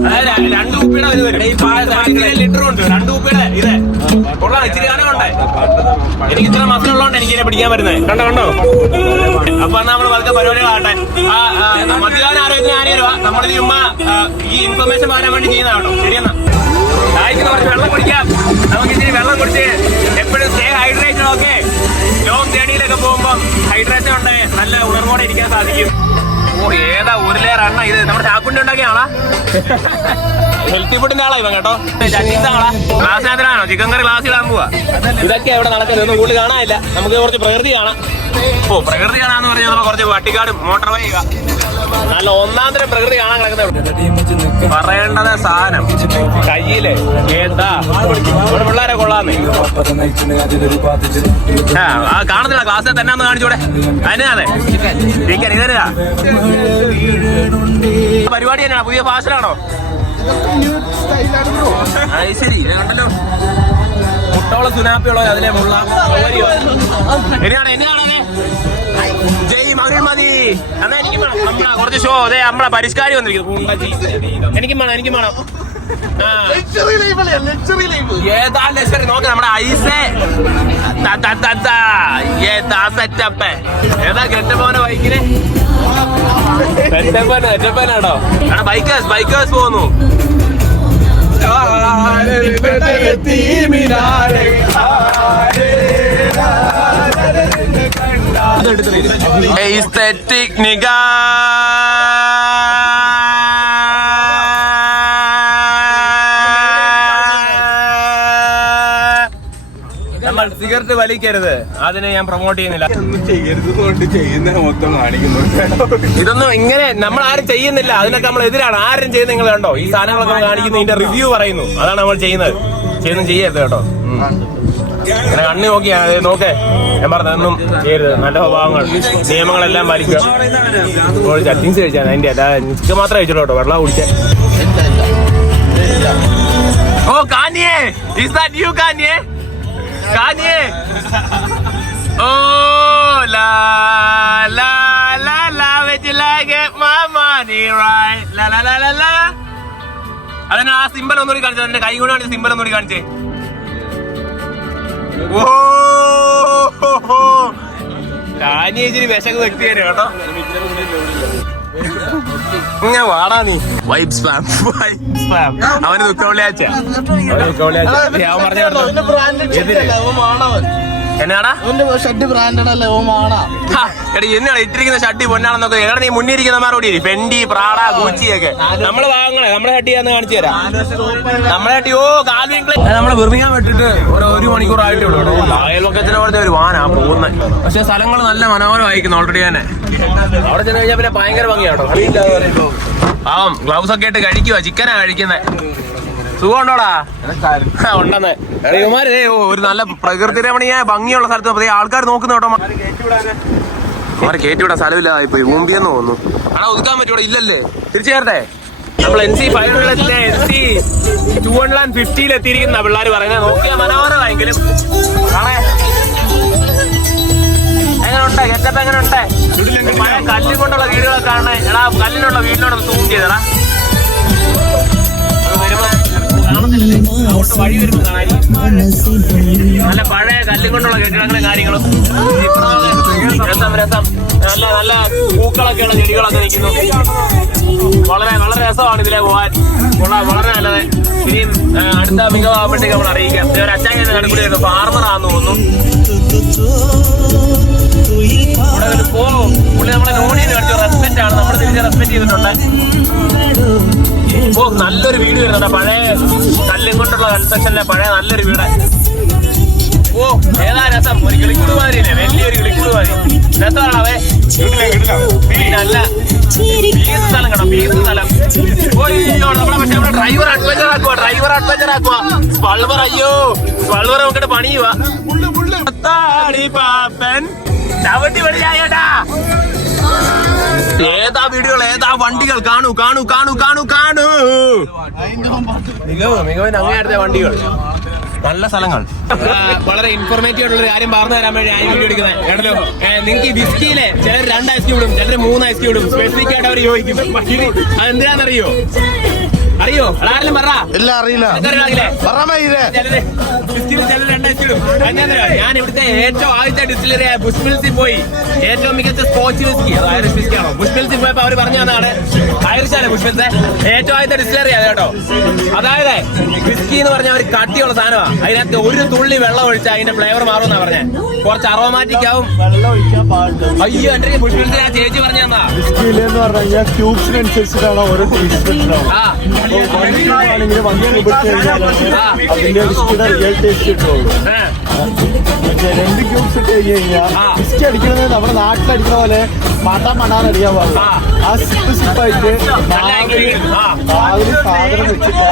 അതായത് 2 കുപ്പിയുടെ ഇത് വരും. ലിറ്റർ ഉണ്ട് 2 കുപ്പിയുടെ. ഇത് കൊള്ളാം, ഇച്ചിരി കനവുണ്ടേ. എനിക്ക് ഇത്ര മക്കളുള്ളതുകൊണ്ട് എനിക്ക് ഇതിനെ പിടിക്കാൻ പറ്റുന്നത്. കണ്ടോ? അപ്പൊ നമ്മള് വളരെ പരിപാടികളാട്ടെ. മദ്യപാന ആരോഗ്യത്തിന് ആരെയും നമ്മളിത് ചുമ്മാ ഈ ഇൻഫർമേഷൻ പറയാൻ വേണ്ടി ചെയ്യുന്നതാണോ? ശരിയെന്നാ, ദാഹിക്കുന്ന കുറച്ച് വെള്ളം കുടിക്കാം. നമുക്ക് ഇച്ചിരി വെള്ളം കുടിച്ച് എപ്പോഴും സ്റ്റേ ഹൈഡ്രേഷൻ. ഓക്കെ, ലോങ് ജേർണിയിലൊക്കെ പോകുമ്പോൾ ഹൈഡ്രേഷൻ ഉണ്ടെങ്കിൽ നല്ല ഉണർവോടെ ഇരിക്കാൻ സാധിക്കും. ഏതാ ഒരു ലെയർ എണ്ണ ഇത്? നമ്മുടെ ചാക്കുണ്ടി ഉണ്ടാക്കിയാണോ? ഹെൽത്തി ഫുഡിന്റെ ആളാ ഇവൻ കേട്ടോ. ക്ലാസ്സിനകത്തിലാണോ ചിക്കൻ കറി ക്ലാസ്സിലാൻ പോവാ? ഇതൊക്കെ ഇവിടെ നടക്കുന്നത് ഒന്നും കൂടുതൽ കാണാനില്ല. നമുക്ക് കുറച്ച് പ്രകൃതി കാണാം. പ്രകൃതി കാണാന്ന് പറഞ്ഞാൽ നമ്മൾ കുറച്ച് വട്ടിക്കാടും മോട്ടോർ വേ നല്ല ഒന്നാം തരം പ്രകൃതി കാണാൻ കിടക്കുന്ന പറയേണ്ടത് സാധനം കയ്യില് എന്താ ഒരു പിള്ളേരെ കൊള്ളാന്ന്. കാണുന്നില്ല ക്ലാസ്സിൽ തന്നെ ഒന്ന് കാണിച്ചൂടെ? അതിനാതെ ചിക്കൻ ഇതരാ പരിപാടി തന്നെയാണോ? പുതിയ ഫാഷനാണോ? ശരി കണ്ടല്ലോ, മുട്ടോളം സുനാപ്പിയുള്ളോ അതിലെ മുള്ള ജയ് മകൾ മതി. എന്നാ എനിക്ക് വേണം കുറച്ച് ഷോ. അതെ നമ്മളെ പരിഷ്കാരി വന്നിരിക്കുന്നു. എനിക്ക് വേണം ഏതാ ലക്ഷറി നോക്ക് നമ്മുടെ ഐസേ സെറ്റപ്പ് ഏതാ കെട്ടപ്പോനെ ബൈക്കിന് സെറ്റപ്പനാടോ ബൈക്കേഴ്സ് പോകുന്നു. എസ്തെറ്റിക് നിഗാ നമ്മൾ സിഗരറ്റ് വലിക്കരുത്, അതിനെ ഞാൻ പ്രൊമോട്ട് ചെയ്യുന്നില്ല. ഇതൊന്നും ഇങ്ങനെ നമ്മൾ ആരും ചെയ്യുന്നില്ല, അതിനൊക്കെ നമ്മൾ എതിരാണ്. ആരും ചെയ്യുന്നത് നിങ്ങൾ കണ്ടോ? ഈ സാധനങ്ങളൊക്കെ കാണിക്കുന്നു, ഇതിന്റെ റിവ്യൂ പറയുന്നു, അതാണ് നമ്മൾ ചെയ്യുന്നത്. ചെയ്യരുത് കേട്ടോ. അങ്ങനെ കണ്ണു നോക്കിയാ നോക്കേ, ഞാൻ പറഞ്ഞതൊന്നും ചെയ്യരുത്. നല്ല സ്വഭാവങ്ങൾ, നിയമങ്ങളെല്ലാം പാലിക്കുക. ചട്ടിങ്സ് കഴിച്ചാൽ അതിന്റെ അല്ല, ചിക്കൻ മാത്രമേ കഴിച്ചുള്ളൂ കേട്ടോ. വെള്ളം കുടിച്ചേ. Oh Kanye, is that you Kanye? Kanye. Oh la la la la, would you like it, my money, right? La la la la la. അതിന് ആ സിമ്പൽ ഒന്നുകൂടി കാണിച്ചത്, അതിന്റെ കൈ കൊണ്ടാണ് സിമ്പൽ ഒന്നുകൂടി കാണിച്ചേ. ഓ കാനി ഇച്ചിരി വിശക്ക് വ്യക്തിയാണ് കേട്ടോ. ഞാൻ വാടാ നീ വൈബ് സ്പാം. അവന് ദുഃഖവെള്ളിയാഴ്ച അവൻ പറഞ്ഞു എന്നാടാ എടാ എന്നാണ് ഇട്ടിരിക്കുന്ന ഷഡ്ഡി പൊന്നാണെന്നൊക്കെ. എടാ നീ മുന്നിരിക്കുന്നമാരോടി പെൻഡി പ്രാഡ ഗൂച്ചിയൊക്കെ നമ്മള് വാങ്ങണേ. നമ്മളെ ഷഡ്ഡിയാന്ന് കാണിച്ചു തരാം. നമ്മളെ ഷഡ്ഡി ഓ കാൽവിൻ ക്ലൈൻ നമ്മള് ബിർമിംഗാം വിട്ടിട്ട് ഒരു മണിക്കൂർ ആയിട്ടുള്ളൂ. അയൽവക്കത്തിനെ പോലത്തെ ഒരു വാനാ പോകുന്നത്. പക്ഷെ സ്ഥലങ്ങൾ നല്ല മനോഹരമായിരിക്കുന്നു ഓൾറെഡി തന്നെ. അവിടെ ചെന്ന് കഴിഞ്ഞാൽ പിന്നെ ഭയങ്കര ഭംഗിയാട്ടോ. ഗ്ലൗസ് ഒക്കെ ഇട്ട് കഴിക്കുവാ. ചിക്കനാ കഴിക്കുന്നത്. സുഖമുണ്ടോടാ? ഉണ്ടെന്ന് ഇവന്മാര് ഒരു നല്ല പ്രകൃതി രമണീയ ഭംഗിയുള്ള സ്ഥലത്ത് ആൾക്കാർ നോക്കുന്ന കേട്ടോ. അവരെ കയറ്റിവിടാൻ സ്ഥലമില്ലാതെ ഇപ്പൊ ഊമ്പിയെന്ന് തോന്നുന്നു. ആണോ ഒതുക്കാൻ പറ്റൂടെ? ഇല്ലല്ലേ? തിരിച്ചു കയറട്ടെ. നമ്മൾ NC 500 NC 250 എത്തിയിരിക്കുന്ന പിള്ളേർ പറയുന്നത്. നോക്കിയാൽ മനോഹരമായെങ്കിലും എങ്ങനെയുണ്ട് ഗെറ്റപ്പ്? എങ്ങനെയുണ്ട്? പഴയ കല്ലും കൊണ്ടുള്ള വീടുകളൊക്കെ കാണണേ. എടാ കല്ലിനുള്ള വീടിനോട് സൂം ചെയ്തടാ. വഴി വരുമ്പോ നല്ല പഴയ കല്ലും കൊണ്ടുള്ള കെട്ടിടങ്ങളും കാര്യങ്ങളും. രസം നല്ല നല്ല പൂക്കളൊക്കെയുള്ള ചെടികളൊക്കെ നിൽക്കുന്നു. വളരെ വളരെ രസമാണ് ഇതിലെ പോവാൻ. വളരെ നല്ലത്. ഇനിയും അടുത്ത മികവാകുമ്പോഴത്തേക്ക് നമ്മൾ അറിയിക്കാം. ഒരു അച്ചായ കണ്ടുപിടിക്കുന്നു. ഫാർമറാന്ന് തോന്നുന്നു. പുള്ളി നമ്മളെ നോണിയിൽ കളിച്ചു. റെസ്പെക്ട് ആണ്. നമ്മൾ തിരിച്ച് റെസ്പെക്ട് ചെയ്തിട്ടുണ്ട്. ഇപ്പൊ നല്ലൊരു വീട് വരുന്നുണ്ട്. പഴയ കല്ലും കൊണ്ടുള്ള കൺസ്ട്രക്ഷനിലെ പഴയ നല്ലൊരു വീട്. ഓ ഏതാ രസം. ഒരു കിളിക്കുട് മാതിരിയില്ലേ? വലിയൊരു കിളിക്കുട് മാതിരി രസമാണവേ. നല്ല പീസ് സ്ഥലം കേട്ടോ. പീസ് സ്ഥലം. നമ്മളെ പക്ഷെ നമ്മുടെ ഡ്രൈവർ അഡ്വഞ്ചർ ആക്കുക. സ്പൾവർ അയ്യോ സ്പൾവർ നോക്കിട്ട് പണിയുവാ. പാപ്പൻ ചവിട്ടി പണിയായേട്ടാ. ഏതാ വീടുകൾ, ഏതാ വണ്ടികൾ? കാണൂ കാണൂ കാണൂ കാണൂ കാണൂ. മികവിന് അങ്ങേയടുത്ത വണ്ടികൾ, നല്ല സ്ഥലങ്ങൾ. വളരെ ഇൻഫോർമേറ്റീവ് ആയിട്ടുള്ള ഒരു കാര്യം പറഞ്ഞു തരാൻ വേണ്ടി ഞാൻ വീഡിയോ എടുക്കുന്നത് കേട്ടല്ലോ. നിങ്ങൾക്ക് ഈ വിസ്കിയിലെ ചിലർ 2 ഐസ് ക്യൂബ് ഇടും, ചിലർ 3 ഐസ് ക്യൂബ് ഇടും. സ്പെസിഫിക് ആയിട്ട് അവർ ചോദിക്കും അതെന്തിനാണെന്നറിയോ? അറിയോ? ആരെങ്കിലും പറ. ഇല്ല അറിയില്ല. ഞാൻ ഇവിടുത്തെ ഏറ്റവും ആദ്യത്തെ ഡിസ്റ്റിലറിയായ ബുഷ്മിൽസിൽ പോയി ഏറ്റവും മികച്ച സ്കോച്ച് വിസ്കി, അത് ഐറിഷ് വിസ്കി ആണോ? ബുഷ്മിൽസിൽ പോയപ്പോ അവർ പറഞ്ഞു തന്നാണ്. ഐറിഷാണ് ബുഷ്മിൽസ്. ഏറ്റവും ആദ്യത്തെ ഡിസ്റ്റിലറി ആണ് കേട്ടോ. അതായത് വിസ്കി എന്ന് പറഞ്ഞാൽ ഒരു കട്ടിയുള്ള സാധനമാണ്. അതിനകത്ത് ഒരു തുള്ളി വെള്ളം ഒഴിച്ചാൽ അതിന്റെ ഫ്ലേവർ മാറുമെന്നാ പറഞ്ഞത്. കുറച്ച് അറോമാറ്റിക് ആവും. അയ്യോ എന്റെ ബുഷ്മിൽസ് ആ ചേച്ചി പറഞ്ഞു തന്നാ. ക്യൂബ്സിനനുസരിച്ചിട്ടാണ് ഓരോ അതിന്റെ റിയൽ ടേസ്റ്റ് കിട്ടുള്ളൂ. 2 ക്യൂബ്സ് ഇട്ട് കഴിഞ്ഞ് കഴിഞ്ഞാൽ വിസ്കി അടിക്കുന്നത് നമ്മുടെ നാട്ടിലടിക്കുന്ന പോലെ മാട്ടാൻ അടിക്കാൻ പാടില്ല. ആ സിപ്പായിട്ട് സാധനം വെച്ചിട്ട്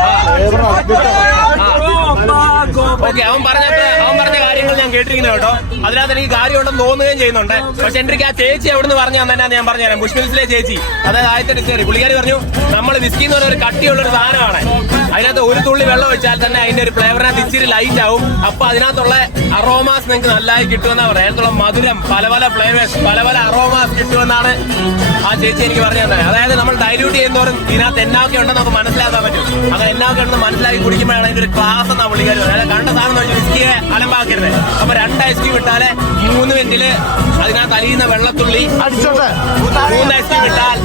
അവൻ പറഞ്ഞ കാര്യങ്ങൾ ഞാൻ കേട്ടിരിക്കുന്നത് കേട്ടോ. അതിനകത്ത് എനിക്ക് കാര്യമുണ്ടെന്ന് തോന്നുകയും ചെയ്യുന്നുണ്ട്. പക്ഷെ എനിക്ക് ആ ചേച്ചി എവിടുന്ന് പറഞ്ഞു തന്നെ ഞാൻ പറഞ്ഞുതരാം. ബുഷ്മിൽസിലെ ചേച്ചി, അതായത് ആദ്യത്തെ ഡിസ്കറി പുള്ളിക്കാരി പറഞ്ഞു നമ്മൾ വിസ്കി എന്ന് പറഞ്ഞ ഒരു കട്ടിയുള്ളൊരു സാധനമാണ്. അതിനകത്ത് ഒരു തുള്ളി വെള്ളം ഒഴിച്ചാൽ തന്നെ അതിന്റെ ഒരു ഫ്ലേവറിനകത്ത് ഇച്ചിരി ലൈറ്റ് ആവും. അപ്പൊ അതിനകത്തുള്ള അറോമാസ് നിങ്ങൾക്ക് നല്ലതായി കിട്ടുമെന്നാണ് പറയുന്നത്. അതിനകത്തുള്ള മധുരം, പല പല ഫ്ലേവേഴ്സ്, പല പല അറോമാസ് കിട്ടുമെന്നാണ് ആ ചേച്ചി എനിക്ക് പറഞ്ഞു തന്നെ. അതായത് നമ്മൾ ഡൈല്യൂട്ട് ചെയ്യുന്നതോറും ഇതിനകത്ത് എന്നൊക്കെ ഉണ്ടെന്ന് നമുക്ക് മനസ്സിലാക്കാൻ പറ്റും. അങ്ങനെ എന്നൊക്കെ ഉണ്ടെന്ന് മനസ്സിലാക്കി കുടിക്കുമ്പോഴാണ് അതിന്റെ ഒരു ക്ലാസ് എന്നാ പുള്ളിക്കാരി. അതായത് കണ്ട സാധനം വെച്ച് വിസ്കിയെ അലമ്പാക്കരുത്. അപ്പൊ 2 ഐസ് ക്യൂബ് ഇട്ടാല് 3 മിനിറ്റില് അതിനകത്ത് അലിയുന്ന വെള്ളത്തുള്ളി 3 ഐസ് ക്യൂബ് ഇട്ടാൽ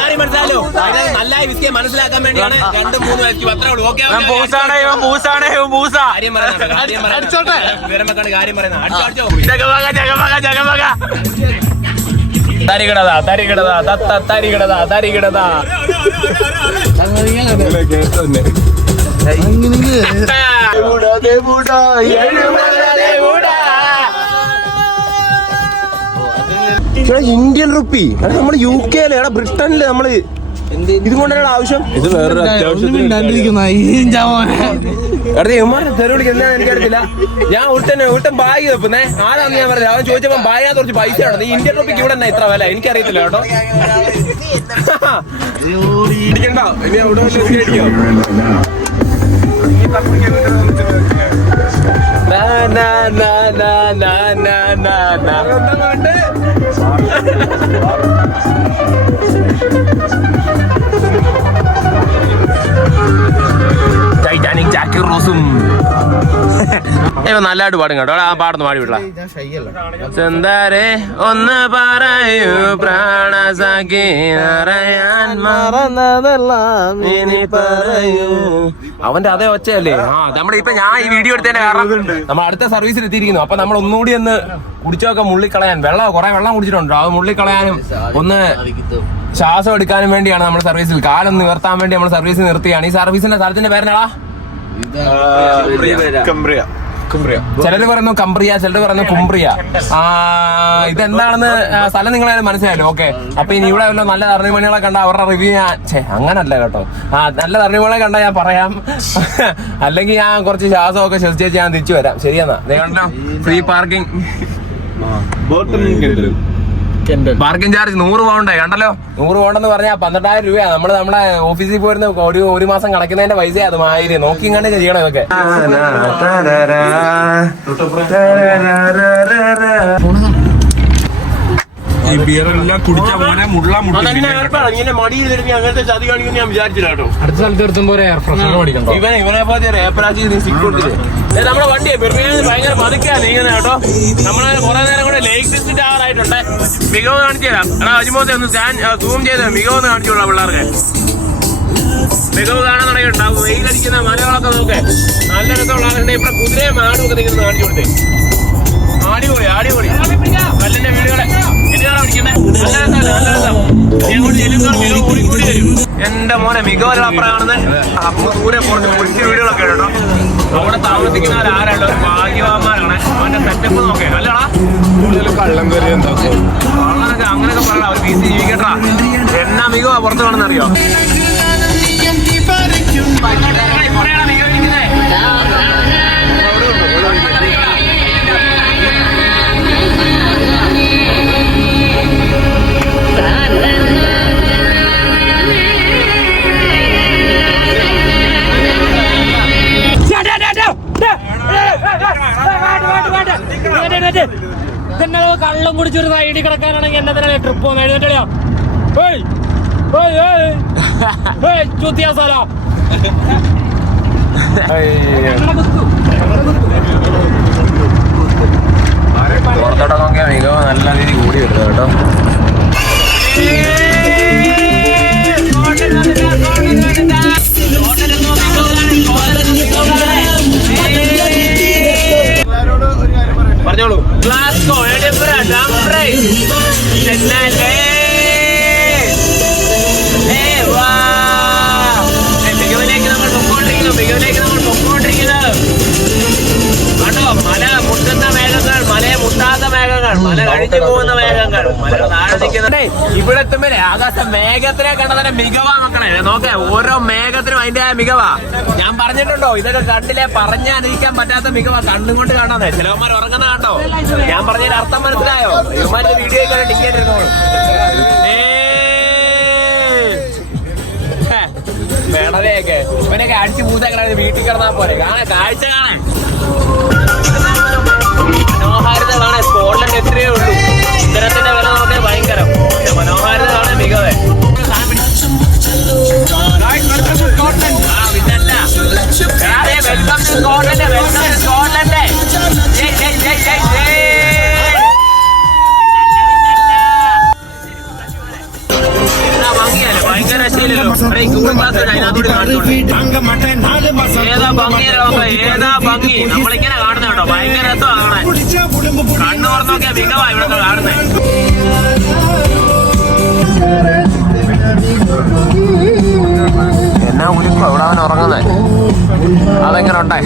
കാര്യം മനസ്സിലാലോ. അതായത് നല്ല വിസ്കിയെ മനസ്സിലാക്കാൻ വേണ്ടിയാണ് 2-3 ഐസ് ക്യൂബ് അത്രേ ഉള്ളൂ. ഓക്കെ കാര്യം പറയുന്നത് വിവരം വെക്കാണ് കാര്യം പറയുന്നത്. അടിച്ചോ തരികിടതാ തരികിടതാ തത്ത തരികിടതാ തരികിടതാ ഇന്ത്യൻ റുപ്പി. നമ്മള് UK എടാ ബ്രിട്ടനില് നമ്മള് ഇതുകൊണ്ടാണ് ആവശ്യം. ഇത് വേറൊരു അത്യാവശ്യത്തിന് തെരുവിളിക്കുന്ന എനിക്കറിയത്തില്ല. ഞാൻ ഒരുത്തൻ ബാഗ് വെക്കുന്നേ ആരാന്ന് ഞാൻ പറഞ്ഞത്. അവൻ ചോദിച്ചപ്പോ ബാഗിനകത്ത് കുറച്ച് പൈസ ആണ്. ഈ ഇന്ത്യൻ റുപ്പിക്ക് ഇവിടെ തന്നെ ഇത്ര വില എനിക്കറിയത്തില്ല കേട്ടോ. ഇടിക്കണ്ടോ ഇനി അവിടെ അടിക്കോ. ടൈറ്റാനിക് ജാക്കി റോസും നല്ലതായിട്ട് പാടും കേട്ടോ. ആ പാടുന്നു പാടി വിടല. ചെന്താരേ ഒന്ന് പറയൂ പ്രാണസഖി അറിയാൻ മറന്നതെല്ലാം ഇനി പറയൂ. അവന്റെ അതേ ഒച്ചയല്ലേ. നമ്മളിപ്പോ ഞാൻ ഈ വീഡിയോ എടുത്തതിന്റെ കാരണം നമ്മൾ അടുത്ത സർവീസിൽ എത്തിയിരിക്കുന്നു. അപ്പൊ നമ്മൾ ഒന്നുകൂടി ഒന്ന് കുടിച്ചൊക്കെ മുള്ളിക്കളയാൻ കുറെ വെള്ളം കുടിച്ചിട്ടുണ്ട്. അത് മുള്ളിക്കളയാനും ഒന്ന് ശ്വാസം എടുക്കാനും വേണ്ടിയാണ് നമ്മൾ സർവീസിൽ കാലൊന്ന് നിവർത്താൻ വേണ്ടി നമ്മൾ സർവീസ് നിർത്തിയാണ്. ഈ സർവീസിന്റെ സ്ഥലത്തിന്റെ പേരെന്നാ ചിലര് പറയുന്നു കംബ്രിയ, ചിലര് പറയുന്നു കുംബ്രിയ. ഇതെന്താണെന്ന് സ്ഥലം നിങ്ങളെ മനസ്സിലായല്ലോ. ഓക്കെ, അപ്പൊ ഇനി ഇവിടെ വല്ല നല്ല തർണിമണികളെ കണ്ട അവരുടെ റിവ്യൂ അങ്ങനല്ല കേട്ടോ. നല്ല തർണിമണികളെ കണ്ട ഞാൻ പറയാം. അല്ലെങ്കിൽ ഞാൻ കുറച്ച് ശ്വാസമൊക്കെ ശ്വസിച്ച് ഞാൻ തിരിച്ചു വരാം. ശരിയെന്നാ നിങ്ങളുടെ free parking parking charge 100 pound കണ്ടല്ലോ. 100 പൗണ്ടെന്ന് പറഞ്ഞാൽ 12,000 രൂപയാണ്. നമ്മളെ ഓഫീസിൽ പോയിരുന്ന ഒരു മാസം കണക്കുന്നതിന്റെ പൈസ അത് 1000 നോക്കി ഇങ്ങനെ ചെയ്യണം ഇതൊക്കെ. ഇങ്ങനെ മടിയിൽ തിരിഞ്ഞ് അങ്ങനത്തെ ചതി കാണിക്കുന്നു ഞാൻ വിചാരിച്ചില്ല കേട്ടോ. അടുത്ത സ്ഥലത്ത് എത്തുമ്പോ ഇവനെ നമ്മുടെ വണ്ടിയെ ബിർമിയാനി ഭയങ്കര പതുക്കെയാ നീങ്ങുന്നത് കേട്ടോ. നമ്മള് കുറെ നേരം കൂടെ ലേക്ക് ഡിസ്ട്രിക്റ്റ് ആറായിട്ടുണ്ട്. മികവ് കാണിച്ചു തരാം. എടാ അജിമോത്തെ ഒന്ന് സൂം ചെയ്ത് മികവൊന്ന് കാണിച്ചോളാം പിള്ളേർക്ക്. മികവ് കാണാൻ തുടങ്ങിയിട്ടുണ്ടാവും. വെയിലടിക്കുന്ന മലകളൊക്കെ നോക്കേ നല്ല രസമുള്ള ആളുണ്ട്. ഇവിടെ കുതിരയും മാടും ഒക്കെ നിൽക്കുന്നത് കാണിച്ചു കൊടുത്തേ. അടിപൊളി അടിപൊളി കല്ലിന്റെ വീടുകളെ എന്റെ മോനെ മികവല്ല അപ്പുറമാണെന്ന്. അപ്പൊ ദൂരെ കുറച്ച് കുറിച്ച് വീടുകളൊക്കെ കേട്ടോ. അവിടെ താമസിക്കുന്നവർ ആരല്ലോ ഭാഗ്യവാന്മാരാണ്. അവന്റെ സെറ്റപ്പ് നോക്കേ അല്ലടാ. അങ്ങനെയൊക്കെ പറയണ അവർ വീട്ടിൽ ജീവിക്കട്ടാ. എന്നാ മികവാ പുറത്ത് കാണുന്നറിയോ. കള്ളം കുടിച്ചൊരു സൈഡിൽ കിടക്കാനാണെങ്കിൽ എന്നെ തന്നെ ട്രിപ്പ് പോകുന്ന എഴുന്നേറ്റോ. ചൂത്തിയാ സ്ഥലം പുറത്തോട്ട് നോക്കിയാൽ മികവ് നല്ല രീതിയിൽ കൂടി വരുന്നത് കേട്ടോ. പറഞ്ഞോളൂ. Glasgow, Edinburgh, Dumfries, Chennai. മികവിലേക്ക് നമ്മൾ പൊക്കോണ്ടിരിക്കുന്നത് കണ്ടോ. മല മുട്ടുന്ന മേഘങ്ങൾ, മലയെ മുട്ടാത്ത മേഘങ്ങൾ, മല കഴിച്ചു പോകുന്ന മേഘങ്ങൾ. ഇവിടെ എത്തുമ്പോഴേ ആകാശം മേഘത്തിനെ കണ്ടതിന്റെ മികവാ മക്കളെ. നോക്കേ, ഓരോ മേഘത്തിനും അതിന്റെ മികവാ. ഞാൻ പറഞ്ഞിട്ടുണ്ടോ, ഇതൊക്കെ കണ്ടില്ലേ പറഞ്ഞാതിരിക്കാൻ പറ്റാത്ത മികവാ. കണ്ണും കൊണ്ട് കാണാതെ ചിലവന്മാർ ഉറങ്ങുന്ന കണ്ടോ. ഞാൻ പറഞ്ഞതിന് അർത്ഥം മനസ്സിലായോ? ഇവന്മാരുടെ വീഡിയോ ടിക്കറ്റ് ഇരുന്നോളൂ. വേണതയൊക്കെ ഇവനൊക്കെ അടിച്ചു പൂത്തങ്ങനെ വീട്ടിൽ കിടന്നാൽ പോലെ കാണാൻ കാഴ്ച കാണാൻ മനോഹാരിത കാണാൻ. സ്കോട്ട്ലൻഡ് എത്രയേ ഉള്ളൂ. ഇത്തരത്തിന്റെ വില നോക്കാൻ ഭയങ്കരം. മനോഹാരിത കാണാൻ മികവേ. പിന്നല്ല welcome to Scotland, welcome to Scotland. ഭയങ്കര ഏതാ ഭംഗി, ഏതാ ഭംഗി. നമ്മളിങ്ങനെ കാണുന്ന കേട്ടോ, ഭയങ്കര രസമാണ്. കണ്ണു തുറന്ന് നോക്കിയാൽ മികവാ ഇവിടുത്തെ കാണുന്നത്. എന്നാ ഉലിപ്പോ ഇവിടെ അവൻ ഉറങ്ങുന്നത്. അതെങ്ങനെ ഉണ്ടേ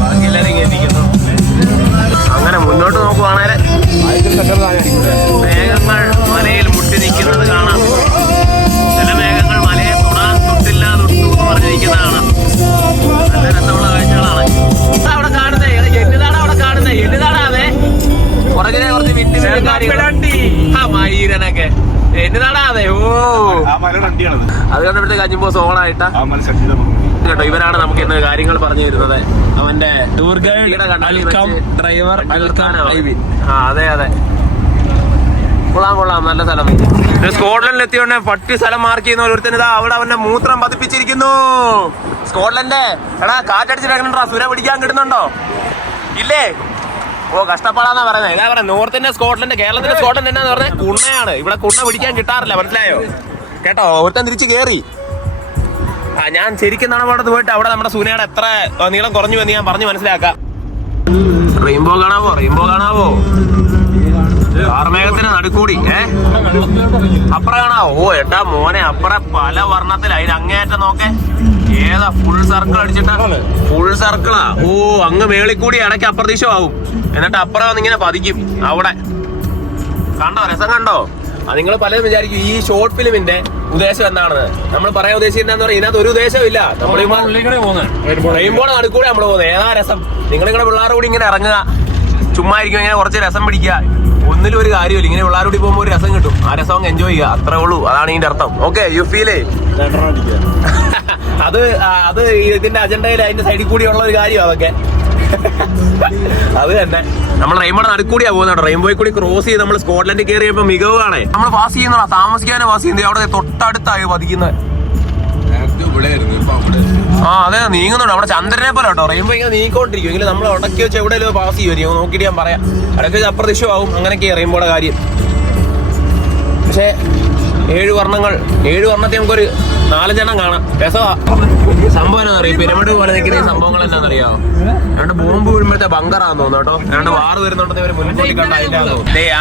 ബാക്കിയെല്ലാരും കേൾപ്പിക്കുന്നു. അങ്ങനെ മുന്നോട്ട് നോക്കുവാണേല് മേഘങ്ങൾ മലയിൽ മുട്ടി നിൽക്കുന്നത് കാണാം. ചില മേഘങ്ങൾ മലയെ തൊടാൻ തൊട്ടില്ല തൊട്ടു എന്ന് പറഞ്ഞ് നിൽക്കുന്നതാണ്. നല്ല രസമുള്ള കാഴ്ചകളാണ് അവിടെ കാണുന്നത്. എന്താണ് അവിടെ കാണുന്നത്? എന്താണ് പുറകിനെ കുറച്ച് വിറ്റ് മയിരനൊക്കെ എന്നതാണാതെ. ഓ അത് കണ്ടപ്പോഴത്തേക്ക് അജിമ്പോ സോണായിട്ടാ കേട്ടോ. ഇവരാണ് നമുക്ക് ഇന്ന് കാര്യങ്ങൾ പറഞ്ഞു തരുന്നത്. അവന്റെ ടൂർ ഗൈഡ് ഡ്രൈവർ. അതെ അതെ, കൊള്ളാം, നല്ല സ്ഥലം. സ്കോട്ട്ലൻഡിൽ എത്തിയോണ്ടേ പട്ടി സ്ഥലം മാർക്ക് ചെയ്യുന്ന ഒരുത്തന് ഇതാ അവിടെ അവന്റെ മൂത്രം പതിപ്പിച്ചിരിക്കുന്നു. സ്കോട്ട്ലൻഡ് എടാ കാറ്റടിച്ചിട്ടാ സുര പിടിക്കാൻ കിട്ടുന്നുണ്ടോ? ഇല്ലേ? ഓ കഷ്ടപ്പാടാന്നാ പറയുന്നത്. ഇതാ പറയാം, നോർത്തിന്റെ സ്കോട്ട്ലൻഡ്, കേരളത്തിന്റെ സ്കോട്ട്ലൻഡ് എന്നാന്ന് പറഞ്ഞാൽ കുണ്ണയാണ്. ഇവിടെ കുണ്ണ പിടിക്കാൻ കിട്ടാറില്ല, മനസ്സിലായോ? കേട്ടോ, ഒരുത്തൻ തിരിച്ച് കേറി. ഞാൻ ശരിക്കും നടപാടത്ത് പോയിട്ട് അവിടെ നമ്മുടെ സൂനയുടെ എത്ര നീളം കുറഞ്ഞു എന്ന് ഞാൻ പറഞ്ഞു മനസ്സിലാക്കാം. റെയിൻബോ കാണാവോ? ആർമേഘത്തിന് നടുക്കൂടി അപ്പുറ കാണാവോ? ഓ ഏട്ടാ മോനെ, അപ്പുറ പല വർണ്ണത്തിൽ. അതിന് അങ്ങേയറ്റം നോക്കേ, ഏതാ ഫുൾ സർക്കിൾ അടിച്ചിട്ടാ. ഫുൾ സർക്കിളാ. ഓ അങ്ങ് മേളിക്കൂടി ഇടയ്ക്ക് അപ്രതീക്ഷമാവും. എന്നിട്ട് അപ്പുറം വന്നിങ്ങനെ പതിക്കും. അവിടെ കണ്ടോ, രസം കണ്ടോ? അത് നിങ്ങൾ പലരും വിചാരിക്കും ഈ ഷോർട്ട് ഫിലിമിന്റെ ഉദ്ദേശം എന്താണെന്ന്. നമ്മൾ പറയാൻ ഉദ്ദേശിക്കുന്നതെന്ന് പറഞ്ഞാൽ ഇതിനകത്ത് ഒരു ഉദ്ദേശമില്ല. നമ്മൾ റെയിൻബോയുടെ നടുക്കൂടെ നമ്മൾ പോകുന്നത്. ഏതാ രസം. നിങ്ങളിങ്ങനെ പിള്ളേരുടെ കൂടി ഇങ്ങനെ ഇറങ്ങുക, ചുമ്മാ ഇരിക്കും, ഇങ്ങനെ കുറച്ച് രസം പിടിക്കുക. ഒന്നിലും ഒരു കാര്യമില്ല. ഇങ്ങനെ പിള്ളേരുടെ കൂടി പോകുമ്പോൾ ഒരു രസം കിട്ടും. ആ രസം എൻജോയ് ചെയ്യുക, അത്രേ ഉള്ളൂ. അതാണ് ഇതിന്റെ അർത്ഥം. ഓക്കെ, യു ഫീലേ. അത് ഇതിന്റെ അജണ്ടയിൽ അതിന്റെ സൈഡിൽ കൂടിയുള്ള ഒരു കാര്യം അതൊക്കെ. അത് തന്നെ നമ്മൾ റെയിൻബോയുടെ നടുക്കൂടിയാ പോകുന്നത്. റെയിൻബോയിൽ കൂടി ക്രോസ് ചെയ്ത് നമ്മൾ സ്കോട്ട്ലൻഡിൽ കയറിയപ്പോ മികവാണ്. നമ്മൾ പാസ് ചെയ്യുന്നതാ, താമസിക്കാനോ പാസ് ചെയ്യുന്നത്. അവിടെ തൊട്ടടുത്തായി പതിക്കുന്നത്. അതെ, നീങ്ങുന്നുണ്ട്. അവിടെ ചന്ദ്രനെ പോലെ കേട്ടോ. റെയിൻബോ ഇങ്ങനെ നീങ്ങിക്കൊണ്ടിരിക്കും. എങ്കിലും നമ്മൾ ഉടക്കി വെച്ച് എവിടെയെങ്കിലും പാസ് ചെയ്യുമായിരിക്കും. നോക്കിയിട്ട് ഞാൻ പറയാം. ഇടയ്ക്ക് വെച്ച് അപ്രതീക്ഷമാവും. അങ്ങനെയൊക്കെയാ റെയിൻബോയുടെ കാര്യം. പക്ഷേ 7 വർണ്ണങ്ങൾ, 7 വർണ്ണത്തെ നമുക്കൊരു 4 കാണാം. രസമാ സംഭവം. എന്നാ അറിയാം, പിരമിഡ് പോലെ നിൽക്കുന്ന ഈ സംഭവങ്ങൾ എന്നാന്നറിയാമോ? രണ്ട് ബോംബ് വീഴുമ്പോഴത്തെ ബങ്കറാന്ന് തോന്നുന്നു കേട്ടോ. രണ്ട് വാറ് വരുന്നുണ്ടെന്ന് ഇവര് മുൻകൂട്ടി കണ്ടായിട്ടാണോ?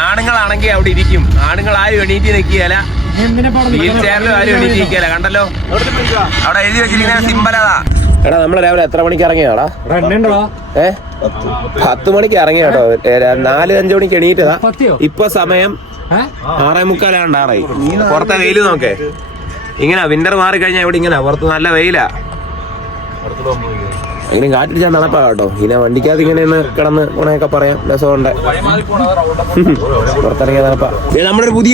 ആണുങ്ങളാണെങ്കിൽ അവിടെ ഇരിക്കും. ആണുങ്ങൾ ആരും എണീറ്റ് നിൽക്കുകയല്ല, വീൽ ചെയറിലും ആരും എണീറ്റ് നിൽക്കുകയല്ല. കണ്ടല്ലോ അവിടെ എഴുതി വെച്ചിരിക്കുന്ന സിമ്പലതാ. എടാ നമ്മൾ രാവിലെ എത്ര മണിക്ക് ഇറങ്ങിയാടാ? 10 മണിക്ക് ഇറങ്ങിയ കേട്ടോ. 4-5 മണിക്ക് എണീറ്റതാ. ഇപ്പൊ സമയം 6:45 പുറത്തെ വെയില് നോക്കേ. ഇങ്ങനെ വിന്റർ മാറി കഴിഞ്ഞാൽ ഇവിടെ ഇങ്ങനെ പുറത്ത് നല്ല വെയിലാ. എങ്കിലും കാറ്റിടിച്ചാൽ നടപ്പാ കേട്ടോ. ഇങ്ങനെ വണ്ടിക്കകത്ത് ഇങ്ങനെ ഒന്ന് കിടന്ന് ഉണയൊക്കെ പറയാം. രസമുണ്ട്. പുറത്തിറങ്ങിയ നടപ്പാ. നമ്മുടെ ഒരു പുതിയ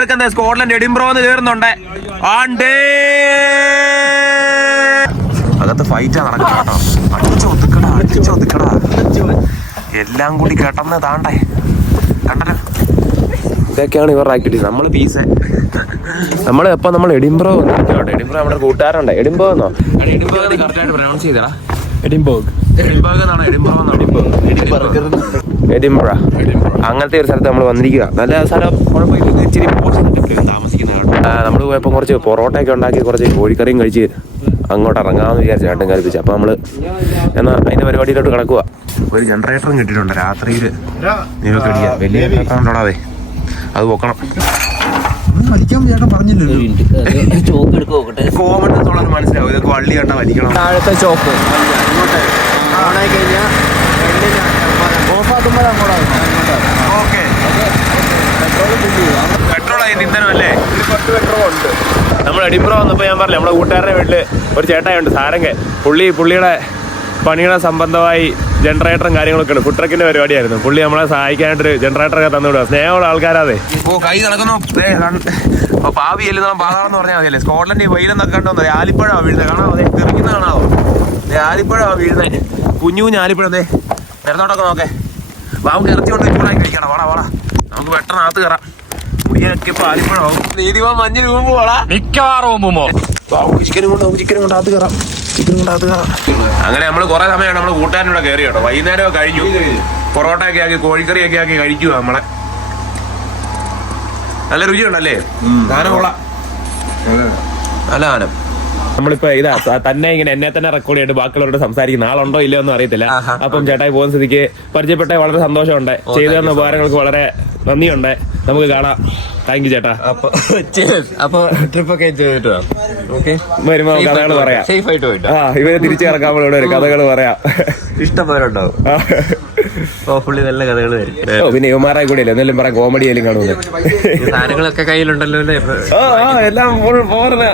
ഇറക്കം സ്കോട്ട്ലൻഡ് എഡിൻബറോ എന്ന് കയറുന്നുണ്ട്. അകത്ത് ഫൈറ്റാ നടക്കണം കേട്ടോ. അടിച്ചു ഒതുക്കടാ എല്ലാം കൂടി കേട്ടെന്ന് താണ്ടേ. കണ്ടല്ലോ, ഇതൊക്കെയാണ് ഇവരുടെ ആക്ടിവിറ്റീസ്. നമ്മൾ പീസ് നമ്മൾ എപ്പോൾ നമ്മൾ എഡിൻബറോ വന്നിരിക്കോട്ടെ. എഡിൻബറോ നമ്മുടെ കൂട്ടുകാരുണ്ട്. എഡിൻബോ എന്നോ? കറക്റ്റായിട്ട് പ്രൊനൗൺസ് ചെയ്തടാ. എഡിൻബർഗ് എന്നാണോ? എഡിൻബറ അങ്ങനത്തെ ഒരു സ്ഥലത്ത് നമ്മൾ വന്നിരിക്കുക. നല്ല സ്ഥലം, കുഴപ്പമില്ല. ഇച്ചിരി താമസിക്കുന്ന നമ്മൾ പോയപ്പോൾ കുറച്ച് പൊറോട്ടയൊക്കെ ഉണ്ടാക്കി കുറച്ച് കോഴിക്കറിയും കഴിച്ച് അങ്ങോട്ട് ഇറങ്ങാമെന്ന് വിചാരിച്ചു. ചേട്ടൻ കൽപ്പിച്ചു. അപ്പോൾ നമ്മൾ എന്നാൽ അതിൻ്റെ പരിപാടിയിലോട്ട് കിടക്കുക. ഒരു ജനറേറ്ററും കിട്ടിയിട്ടുണ്ട് രാത്രിയിൽ. നിങ്ങൾക്ക് അടിക്കാം. വലിയ ജനറേറ്ററുണ്ടോടാവേ, അത് പൊക്കണം. കോമൺ എന്നുള്ളത് മനസ്സിലാവും. ഇതൊക്കെ വള്ളി കണ്ട വലിക്കണം. താഴത്തെ ചോക്ക് ഓണായി കഴിഞ്ഞാൽ കൂടുമ്പോൾ അങ്ങോട്ടാണ്. ഓക്കെ, പെട്രോൾ അതിന് ഇന്ധനമല്ലേ? നമ്മൾ എഡിപ്രോ വന്നപ്പോൾ ഞാൻ പറഞ്ഞു, നമ്മുടെ കൂട്ടുകാരുടെ വീട്ടിൽ ഒരു ചേട്ടായുണ്ട് സാരംഗ. പുള്ളിയുടെ പണിയുടെ സംബന്ധമായി ജനറേറ്ററും കാര്യങ്ങളൊക്കെ ഉണ്ട്. ഫുഡ് ട്രക്കിന്റെ പരിപാടിയായിരുന്നു. പുള്ളി നമ്മളെ സഹായിക്കാനായിട്ടൊരു ജനറേറ്ററൊക്കെ തന്നുവിടുക. സ്നേഹമുള്ള ആൾക്കാരാതെ. ഓ കൈ നടക്കുന്നു. പാവി എല്ലാം പാതാളം എന്ന് പറഞ്ഞാൽ മതിയല്ലേ. സ്കോട്ട്ലൻഡ് വെയിലെന്നൊക്കെ കണ്ടോ ആലിപ്പഴമാണ് വീഴുന്നത്. കാണാമോ? അതെ, തെറിക്കുന്ന കാണാമോ? ആലിപ്പഴമാണ് വീഴുന്നത്. കുഞ്ഞു ആലിപ്പഴം. അതെ, നിരത്തോട്ടൊക്കെ നോക്കേ. നമുക്ക് ഇറച്ചി കൊണ്ട് ചൂടാക്കി കഴിക്കണം. വാടാ നമുക്ക് പെട്ടെന്നകത്ത് കയറാം. കുടിയൊക്കെ ഇപ്പൊ ആലിപ്പഴമാവും. നീതിമാൻ മഞ്ഞ് രൂപ മിക്കവാറും ചിക്കനും കൊണ്ട് അകത്ത് കയറാം. അങ്ങനെ നമ്മള് കുറെ സമയമാണ് നമ്മള് കൂട്ടുകാരനോടെ കയറി കേട്ടോ. വൈകുന്നേരം കഴിഞ്ഞു. പൊറോട്ട ഒക്കെ ആക്കി കോഴിക്കറിയൊക്കെ ആക്കി കഴിക്കുക നമ്മളെ. നല്ല രുചിയുണ്ടല്ലേ? സാധനം കൊള്ളാം, നല്ല സാധനം. നമ്മളിപ്പോ ഇതാ തന്നെ ഇങ്ങനെ എന്നെ തന്നെ റെക്കോർഡ് ചെയ്തിട്ട് ബാക്കിയുള്ളവരോട് സംസാരിക്കുന്ന ആളുണ്ടോ ഇല്ലയോ ഒന്നും അറിയത്തില്ല. അപ്പം ചേട്ടായി പോകുന്ന സ്ഥിതിക്ക് പരിചയപ്പെട്ട വളരെ സന്തോഷമുണ്ട്. ചെയ്തു തന്ന ഉപകാരങ്ങൾക്ക് വളരെ നന്ദിയുണ്ട്. നമുക്ക് കാണാം. താങ്ക് യു ചേട്ടാ. അപ്പൊ ട്രിപ്പൊക്കെ വരുമ്പോ കഥകൾ പറയാം. സേഫ് ആയിട്ട് പോയിട്ട് ഇവരെ തിരിച്ചു കിടക്കാൻ ഇവിടെ ഒരു കഥകൾ പറയാം. ഇഷ്ടംപോലുണ്ടാവും. പുള്ളി നല്ല കഥകൾ വരും. പിന്നെ യുവമാരായി കൂടിയല്ലേ എന്തെങ്കിലും പറയാം. കോമഡി ആയാലും കാണുന്നത്. സാധനങ്ങളൊക്കെ കയ്യിലുണ്ടല്ലോ അല്ലേ? എല്ലാം പോരുന്ന.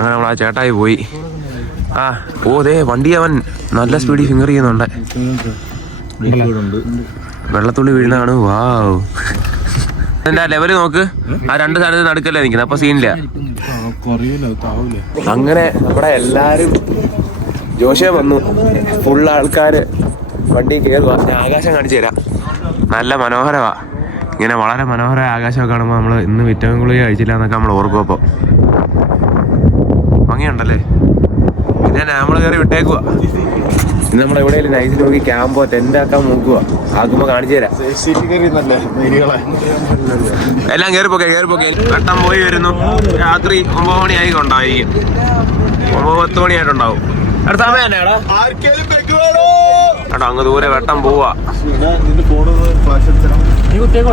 നമ്മൾ ആ ചേട്ടായി പോയി. ദേ വണ്ടി അവൻ നല്ല സ്പീഡിൽ ഫിംഗർ ചെയ്യുന്നുണ്ട്. വെള്ളത്തുള്ളി വീഴുന്നതാണ്. വാവ്, എന്റെ ലെവല് നോക്ക്. ആ രണ്ട് സ്ഥലത്ത് നടുക്കല്ലേ നിൽക്കുന്നത്. അപ്പൊ സീനില്ല. അങ്ങനെ നമ്മുടെ എല്ലാരും ജോഷേ വന്നു. ഫുൾ ആൾക്കാര് വണ്ടി കയറുക. ഞാൻ ആകാശം കാണിച്ചു തരാം. നല്ല മനോഹരമാ. ഇങ്ങനെ വളരെ മനോഹരമായ ആകാശമൊക്കെ കാണുമ്പോൾ നമ്മൾ ഇന്ന് വിറ്റമിൻ ഗുളിക കഴിച്ചില്ല എന്നൊക്കെ നമ്മൾ ഓർക്കും. അപ്പോൾ ഭംഗിയുണ്ടല്ലേ? പിന്നെ നമ്മൾ കയറി വിട്ടേക്കുക. ഇന്ന് നമ്മൾ എവിടെയെങ്കിലും നൈസിൽ നോക്കി ക്യാമ്പോ ടെന്റ് ആക്കാൻ നോക്കുക. ആക്കുമ്പോ കാണിച്ചു തരാം. എല്ലാം കയറിപ്പോക്കെ. വെട്ടം പോയി വരുന്നു. രാത്രി 9 മണിയായി കൊണ്ടായിരിക്കും. 9-10 മണിയായിട്ടുണ്ടാവും. അടുത്ത സമയം തന്നെയാടാ കേട്ടോ. അങ്ങ് ദൂരെ വെട്ടം പോവാ.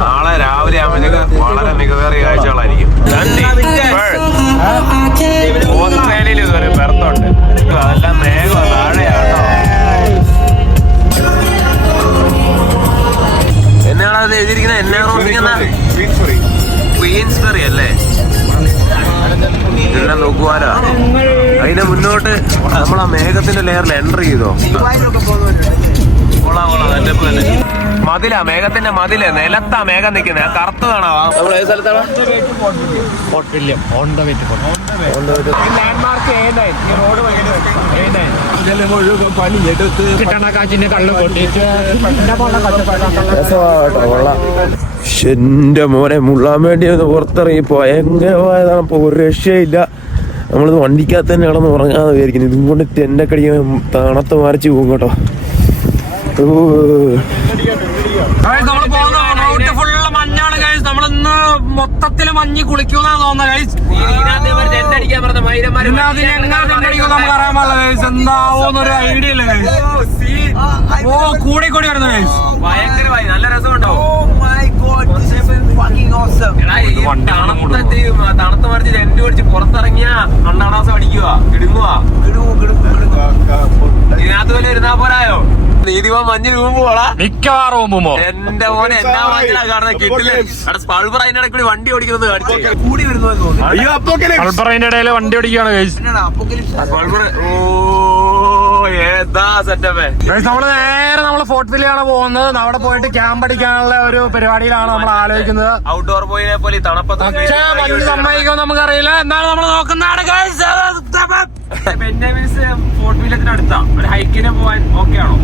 നാളെ രാവിലെ ആകുമ്പോഴേക്ക് വളരെ മികവേറിയ കാഴ്ചകളായിരിക്കും. ഓസ്ട്രേലിയയിൽ ഇതൊരു ബെർത്തുണ്ട്. അതെല്ലാം മേഘം താഴെയാട്ടോ. എന്നാണ് അത് എഴുതിയിരിക്കുന്നത്? എന്നാ ക്വീൻസ്ബറി അല്ലേ? എല്ലാം നോക്കുവാലോ. അതിന് മുന്നോട്ട് നമ്മൾ ആ മേഘത്തിന്റെ ലെയറിൽ എൻട്രി ചെയ്തോ. മതിലാ, മേഘത്തിന്റെ മതില്. നിലത്താ മേഘം നിൽക്കുന്നത്. കറുത്തതാണോ? നമ്മൾ ഏത് സ്ഥലത്താണ്? എന്റെ മോനെ മുള്ളാൻ വേണ്ടി ഒന്ന് പുറത്തിറങ്ങി ഭയങ്കരമായതാണ്. ഇപ്പൊ ഒരു രക്ഷയില്ല. നമ്മളിത് വണ്ടിക്കകത്ത് തന്നെ കിടന്ന് ഉറങ്ങാതെ വിചാരിക്കുന്നു. ഇതും കൊണ്ട് ടെൻ്റൊക്കെ അടിക്കാൻ തണുത്ത് മറിച്ച് പോകും കേട്ടോ. മഞ്ഞാണ് കഴിച്ച്. നമ്മളിന്ന് മൊത്തത്തില് മഞ്ഞ് കുളിക്കൂന്നാണ് തോന്നുന്നത് കഴിച്ച്. നമുക്കറിയാൻ പാടില്ല കഴിച്ച്. എന്താവോന്നൊരു ഐഡിയ ഇല്ല കഴിച്ച്. കൂടി വരുന്നു കഴിച്ച്. ഭയങ്കരമായി നല്ല രസമുണ്ടോ? തണുത്ത് മറിച്ച് ടെന്റ് പിടിച്ച് പുറത്തിറങ്ങിയ കണ്ണാടാസം അടിക്കുക. ഇടുങ്ങുക. ഇതിനകത്ത് വല്ല ഇരുന്നാ പോരായോ? നീതിമാൻ മഞ്ഞ് രൂപോളാ. മിക്കവാറും എന്റെ മോനെ എന്നാ മഞ്ഞാ കാണുന്നത്. കിട്ടില്ല. അവിടെ സ്പൾബർ അതിനിടെ കൂടി വണ്ടി ഓടിക്കുന്നത് കാണിച്ചു. കൂടി അൾബറൈന്റെ ഇടയില് വണ്ടി ഓടിക്കുകയാണ് കഴിച്ച്. നമ്മള് നേരെ ഫോർട്ട് വില്ലാണ് പോകുന്നത്. അവിടെ പോയിട്ട് ക്യാമ്പ് അടിക്കാനുള്ള ഒരു പരിപാടിയിലാണ് നമ്മൾ ആലോചിക്കുന്നത്. ഔട്ട്ഡോർ പോയിനെ പോലെ തണുപ്പത്ത് പക്ഷേ മഞ്ഞ് സമ്മതിക്കുമോ നമുക്കറിയില്ല. എന്നാലും നമ്മൾ നോക്കുന്നതാണ് ഫോർട്ട് വില്ലത്തിന് അടുത്താ. ഒരു ഹൈക്കിന് പോവാൻ ഓക്കെ ആണോ?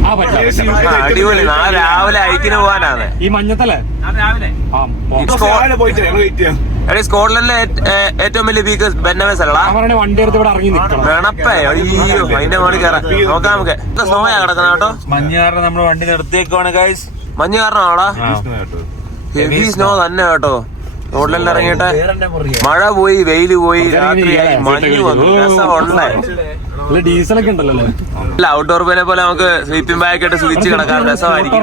അടിപൊളി. നാളെ രാവിലെ ഹൈക്കിന് പോവാനാണ് ഈ മഞ്ഞത്തല്ലേ രാവിലെ. സ്കോട്ട്ലൻഡിലെ ഏറ്റവും വലിയ പീക്ക് ബെന്നവേസ് അല്ല. വണ്ടി എടുത്ത് ഇവിടെ ഇറങ്ങി വേണപ്പേ. അയ്യോ അതിന്റെ മോളിൽ കയറാം. നോക്കാം നമുക്ക്. സ്നോയാ കിടക്കുന്ന കേട്ടോ. മഞ്ഞ് കാരണം നമ്മൾ വണ്ടി നിർത്തിയേക്കുവാണ് ഗൈസ്. മഞ്ഞ് കാരണം ആടാ. ഹെവി സ്നോ തന്നെ കേട്ടോ. റോഡിലെല്ലാം ഇറങ്ങിയിട്ട് മഴ പോയി, വെയില് പോയി, രാത്രിയായി, മഞ്ഞ് വന്നു. രസമുണ്ടേ. ഡീസലൊക്കെ ഉണ്ടല്ലോ. അല്ല ഔട്ട്ഡോർ പോലെ പോലെ നമുക്ക് സ്ലീപ്പിംഗ് ബാഗ് ആയിട്ട് സ്വിച്ച് കിടക്കാൻ രസമായിരിക്കും.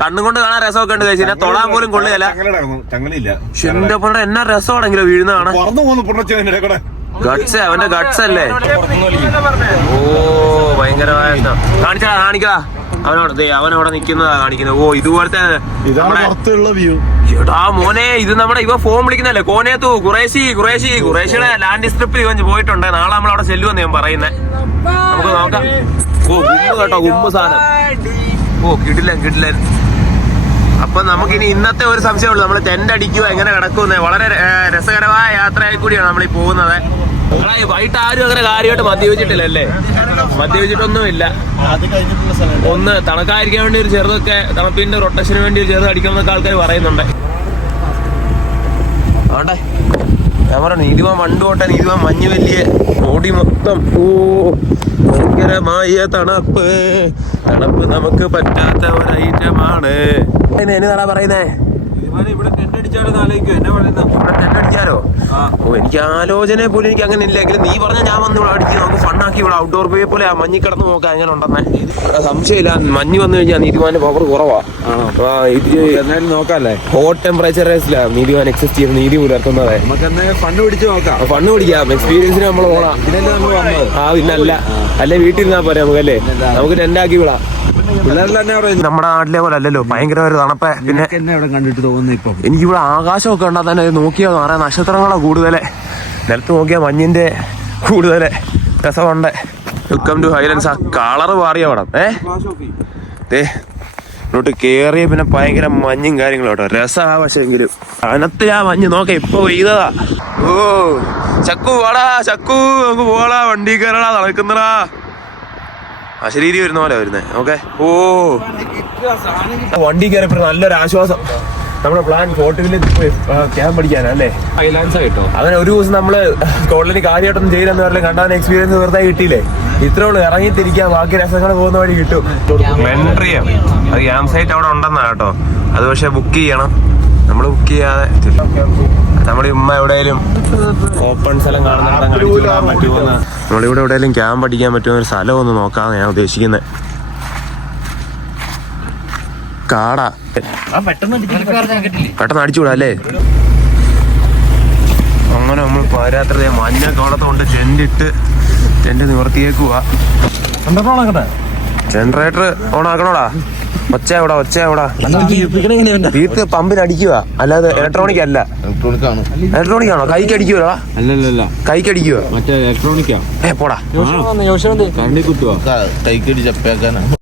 കണ്ണും കൊണ്ട് കാണാൻ രസമൊക്കെ ഉണ്ട്. കഴിച്ചാൽ തൊടാൻ പോലും കൊള്ളുകയല്ല. എന്റെ പോലെ എന്നാ രസമാണെങ്കിലോ വീഴുന്ന കാണാൻ. ഗട്ട്സ് അവന്റെ ഗട്ട്സ് അല്ലേ? ഓ ഭയങ്കരമായ കാണിക്കടാ അവനവിടെ നിക്കുന്നതാ കാണിക്കുന്നത്. ഓ ഇതുപോലത്തെ ഇതാണ് പുറത്തുള്ള വ്യൂ. എടാ മോനെ ഇത് നമ്മുടെ ഇവ ഫോൺ വിളിക്കുന്നല്ലേ കോനേത്തു ഖുറേഷിയുടെ ലാൻഡ് സ്ട്രിപ്പിൽ ഇവൻ പോയിട്ടുണ്ട്. നാളെ നമ്മൾ അവിടെ ചെല്ലുമെന്ന് ഞാൻ പറയുന്നേ. നമുക്ക് നോക്കാം. ഓ ഗുമ്മ് കേട്ടോ, ഗുമ്മ് സാധനം. ഓ കിടില്ല. അപ്പൊ നമുക്കിനി ഇന്നത്തെ ഒരു സംശയമുള്ളൂ, നമ്മൾ ടെന്റ് അടിക്കുക എങ്ങനെ കിടക്കുന്നത്. വളരെ രസകരമായ യാത്രയായി കൂടിയാണ് നമ്മളീ പോകുന്നത്. വൈകിട്ട് ആരും അങ്ങനെ കാര്യമായിട്ട് മദ്യപിച്ചിട്ടില്ലല്ലേ? മദ്യപിച്ചിട്ടൊന്നുമില്ല. അത് കഴിഞ്ഞിട്ടുള്ള സ്ഥലം ഒന്ന് തണുക്കാതിരിക്കാൻ വേണ്ടി ഒരു ചെറുതൊക്കെ, തണുപ്പിന്റെ റൊട്ടേഷന് വേണ്ടി ഒരു ചെറുത് അടിക്കണം എന്നൊക്കെ ആൾക്കാർ പറയുന്നുണ്ട്. ആട്ടെ ഞാൻ പറഞ്ഞു നീതിമാൻ വണ്ടുപോട്ടെ, നീതിമാൻ മഞ്ഞ് വലിയ ഓടി മൊത്തം. ഓ ഭയങ്കരമായ തണുപ്പ് നമുക്ക് പറ്റാത്ത ഒരു ഐറ്റമാണ്. എന്നതാ പറയുന്നേ? ഇവിടെ ടെന്റ് അടിച്ചാലോ ആലോചിക്കും. എന്നെ പറയുന്നത് ഇവിടെ ടെന്റ് അടിച്ചാലോ? ഓ എനിക്ക് ആലോചന പോലും എനിക്ക് അങ്ങനെ ഇല്ലെങ്കിലും നീ പറഞ്ഞ ഞാൻ വന്ന് ഇവിടെ അടിച്ച് നമുക്ക് ഫണ്ണാക്കി ഇവിടെ ഔട്ട്ഡോർ പോയി പോലെ ആ മഞ്ഞി കിടന്ന് നോക്കാം എങ്ങനെ ഉണ്ടെന്നേ. സംശയമില്ല, മഞ്ഞ് വന്നു കഴിഞ്ഞാൽ നീതിമാന്റെ പവർ കുറവാ. എന്നാലും നോക്കാല്ലേ. ഹോട്ട് ടെമ്പറേച്ചറിലാണ് നീതിമാൻ എക്സിസ്റ്റ് ചെയ്യുന്ന, നീതി പുലർത്തുന്നത്. നമുക്ക് എന്തായാലും ഫണ്ട് പിടിച്ച് നോക്കാം. ഫണ്ട് പിടിക്കാം, എക്സ്പീരിയൻസിന് നമ്മൾ പോകാം. ഇതിനല്ലേ നമ്മൾ വന്നത്. ആ പിന്നല്ല, അല്ലെ വീട്ടിൽ ഇരുന്നാ പോരെ നമുക്കല്ലേ, നമുക്ക് ടെന്റാക്കി വിടാം. പിള്ളേരെല്ലാം എന്നെ പറയുന്നു നമ്മുടെ നാട്ടിലെ പോലെ അല്ലല്ലോ, ഭയങ്കര ഒരു തണുപ്പ. പിന്നെ എന്നെ ഇവിടെ കണ്ടിട്ട് തോന്നുന്നു ഇപ്പം എനിക്കിവിടെ ആകാശമൊക്കെ ഉണ്ടാ തന്നെ നോക്കിയാൽ പറയാം, നക്ഷത്രങ്ങളെ കൂടുതലെ നിലത്ത് നോക്കിയാൽ മഞ്ഞിന്റെ കൂടുതലെ രസമുണ്ട്. Welcome to Highlands. ആ കളറ് മാറിയ പടം ഇങ്ങോട്ട് കേറിയ പിന്നെ ഭയങ്കര മഞ്ഞും കാര്യങ്ങളും കേട്ടോ, രസമാ. പക്ഷെ എങ്കിലും അതിനകത്ത് ആ മഞ്ഞ് നോക്കാം ഇപ്പൊ പെയ്തതാ. ഓ ചക്കു വാടാ, ചക്കു നമുക്ക് പോടാ, വണ്ടി കയറടാ, നടക്കുന്നടാ. അശരീരി വരുന്ന പോലെ വരുന്നേ. ഓക്കെ. ഓ വണ്ടി കയറിയപ്പോ നല്ലൊരു ആശ്വാസം. നമ്മുടെ പ്ലാൻ ഫോർട്ട് വില്ലേജ് പോയി ക്യാമ്പ് അടിക്കാനല്ലേ. അങ്ങനെ ഒരു ദിവസം നമ്മള് സ്കോട്ട്ലൻഡിൽ കാര്യമായിട്ടൊന്നും ചെയ്തെന്ന് പറഞ്ഞാൽ കണ്ടാൻ എക്സ്പീരിയൻസ് വെറുതെ കിട്ടിയില്ലേ. ഇത്രേ ഉള്ളൂ, ഇറങ്ങിത്തിരിക്കാൻ ബാക്കി രസങ്ങൾ പോകുന്ന വഴി കിട്ടും. മെൻട്രിയം അത് ക്യാമ്പ് സൈറ്റ് അവിടെ ഉണ്ടെന്നാ കേട്ടോ. അത് പക്ഷെ ബുക്ക് ചെയ്യണം. നമ്മൾ ബുക്ക് ചെയ്യാതെ നമ്മുടെ ഉമ്മ എവിടെയെങ്കിലും ഓപ്പൺ സ്ഥലം കാണുന്ന പറ്റുമോന്ന്, നമ്മളിവിടെ എവിടെയെങ്കിലും ക്യാമ്പ് അടിക്കാൻ പറ്റുന്ന ഒരു സ്ഥലം ഒന്ന് നോക്കാന്ന് ഞാൻ ഉദ്ദേശിക്കുന്നത്. കാടാ പെട്ടെന്ന് അടിച്ചുകൂടാ അല്ലേ. അങ്ങനെ നമ്മൾ പാരാത്രി മഞ്ഞ കോളത്തോണ്ട് ടെന്റ് നിവർത്തിയേക്കുവാ. ജനറേറ്റർ ഓൺ ആക്കണോടാ. ഒച്ച എവിടാ വീട്ട് പമ്പിന് അടിക്കുക, അല്ലാതെ ഇലക്ട്രോണിക് അല്ല. ഇലക്ട്രോണിക് ആണോ? കൈക്ക് അടിക്കുവോ? അല്ലല്ല കൈക്ക് അടിക്കുവോ? മറ്റേ ഇലക്ട്രോണിക്കാ. പോടാ കണ്ടി കുത്തുവാ. കൈക്കടി ചപ്പയാക്കാനാ.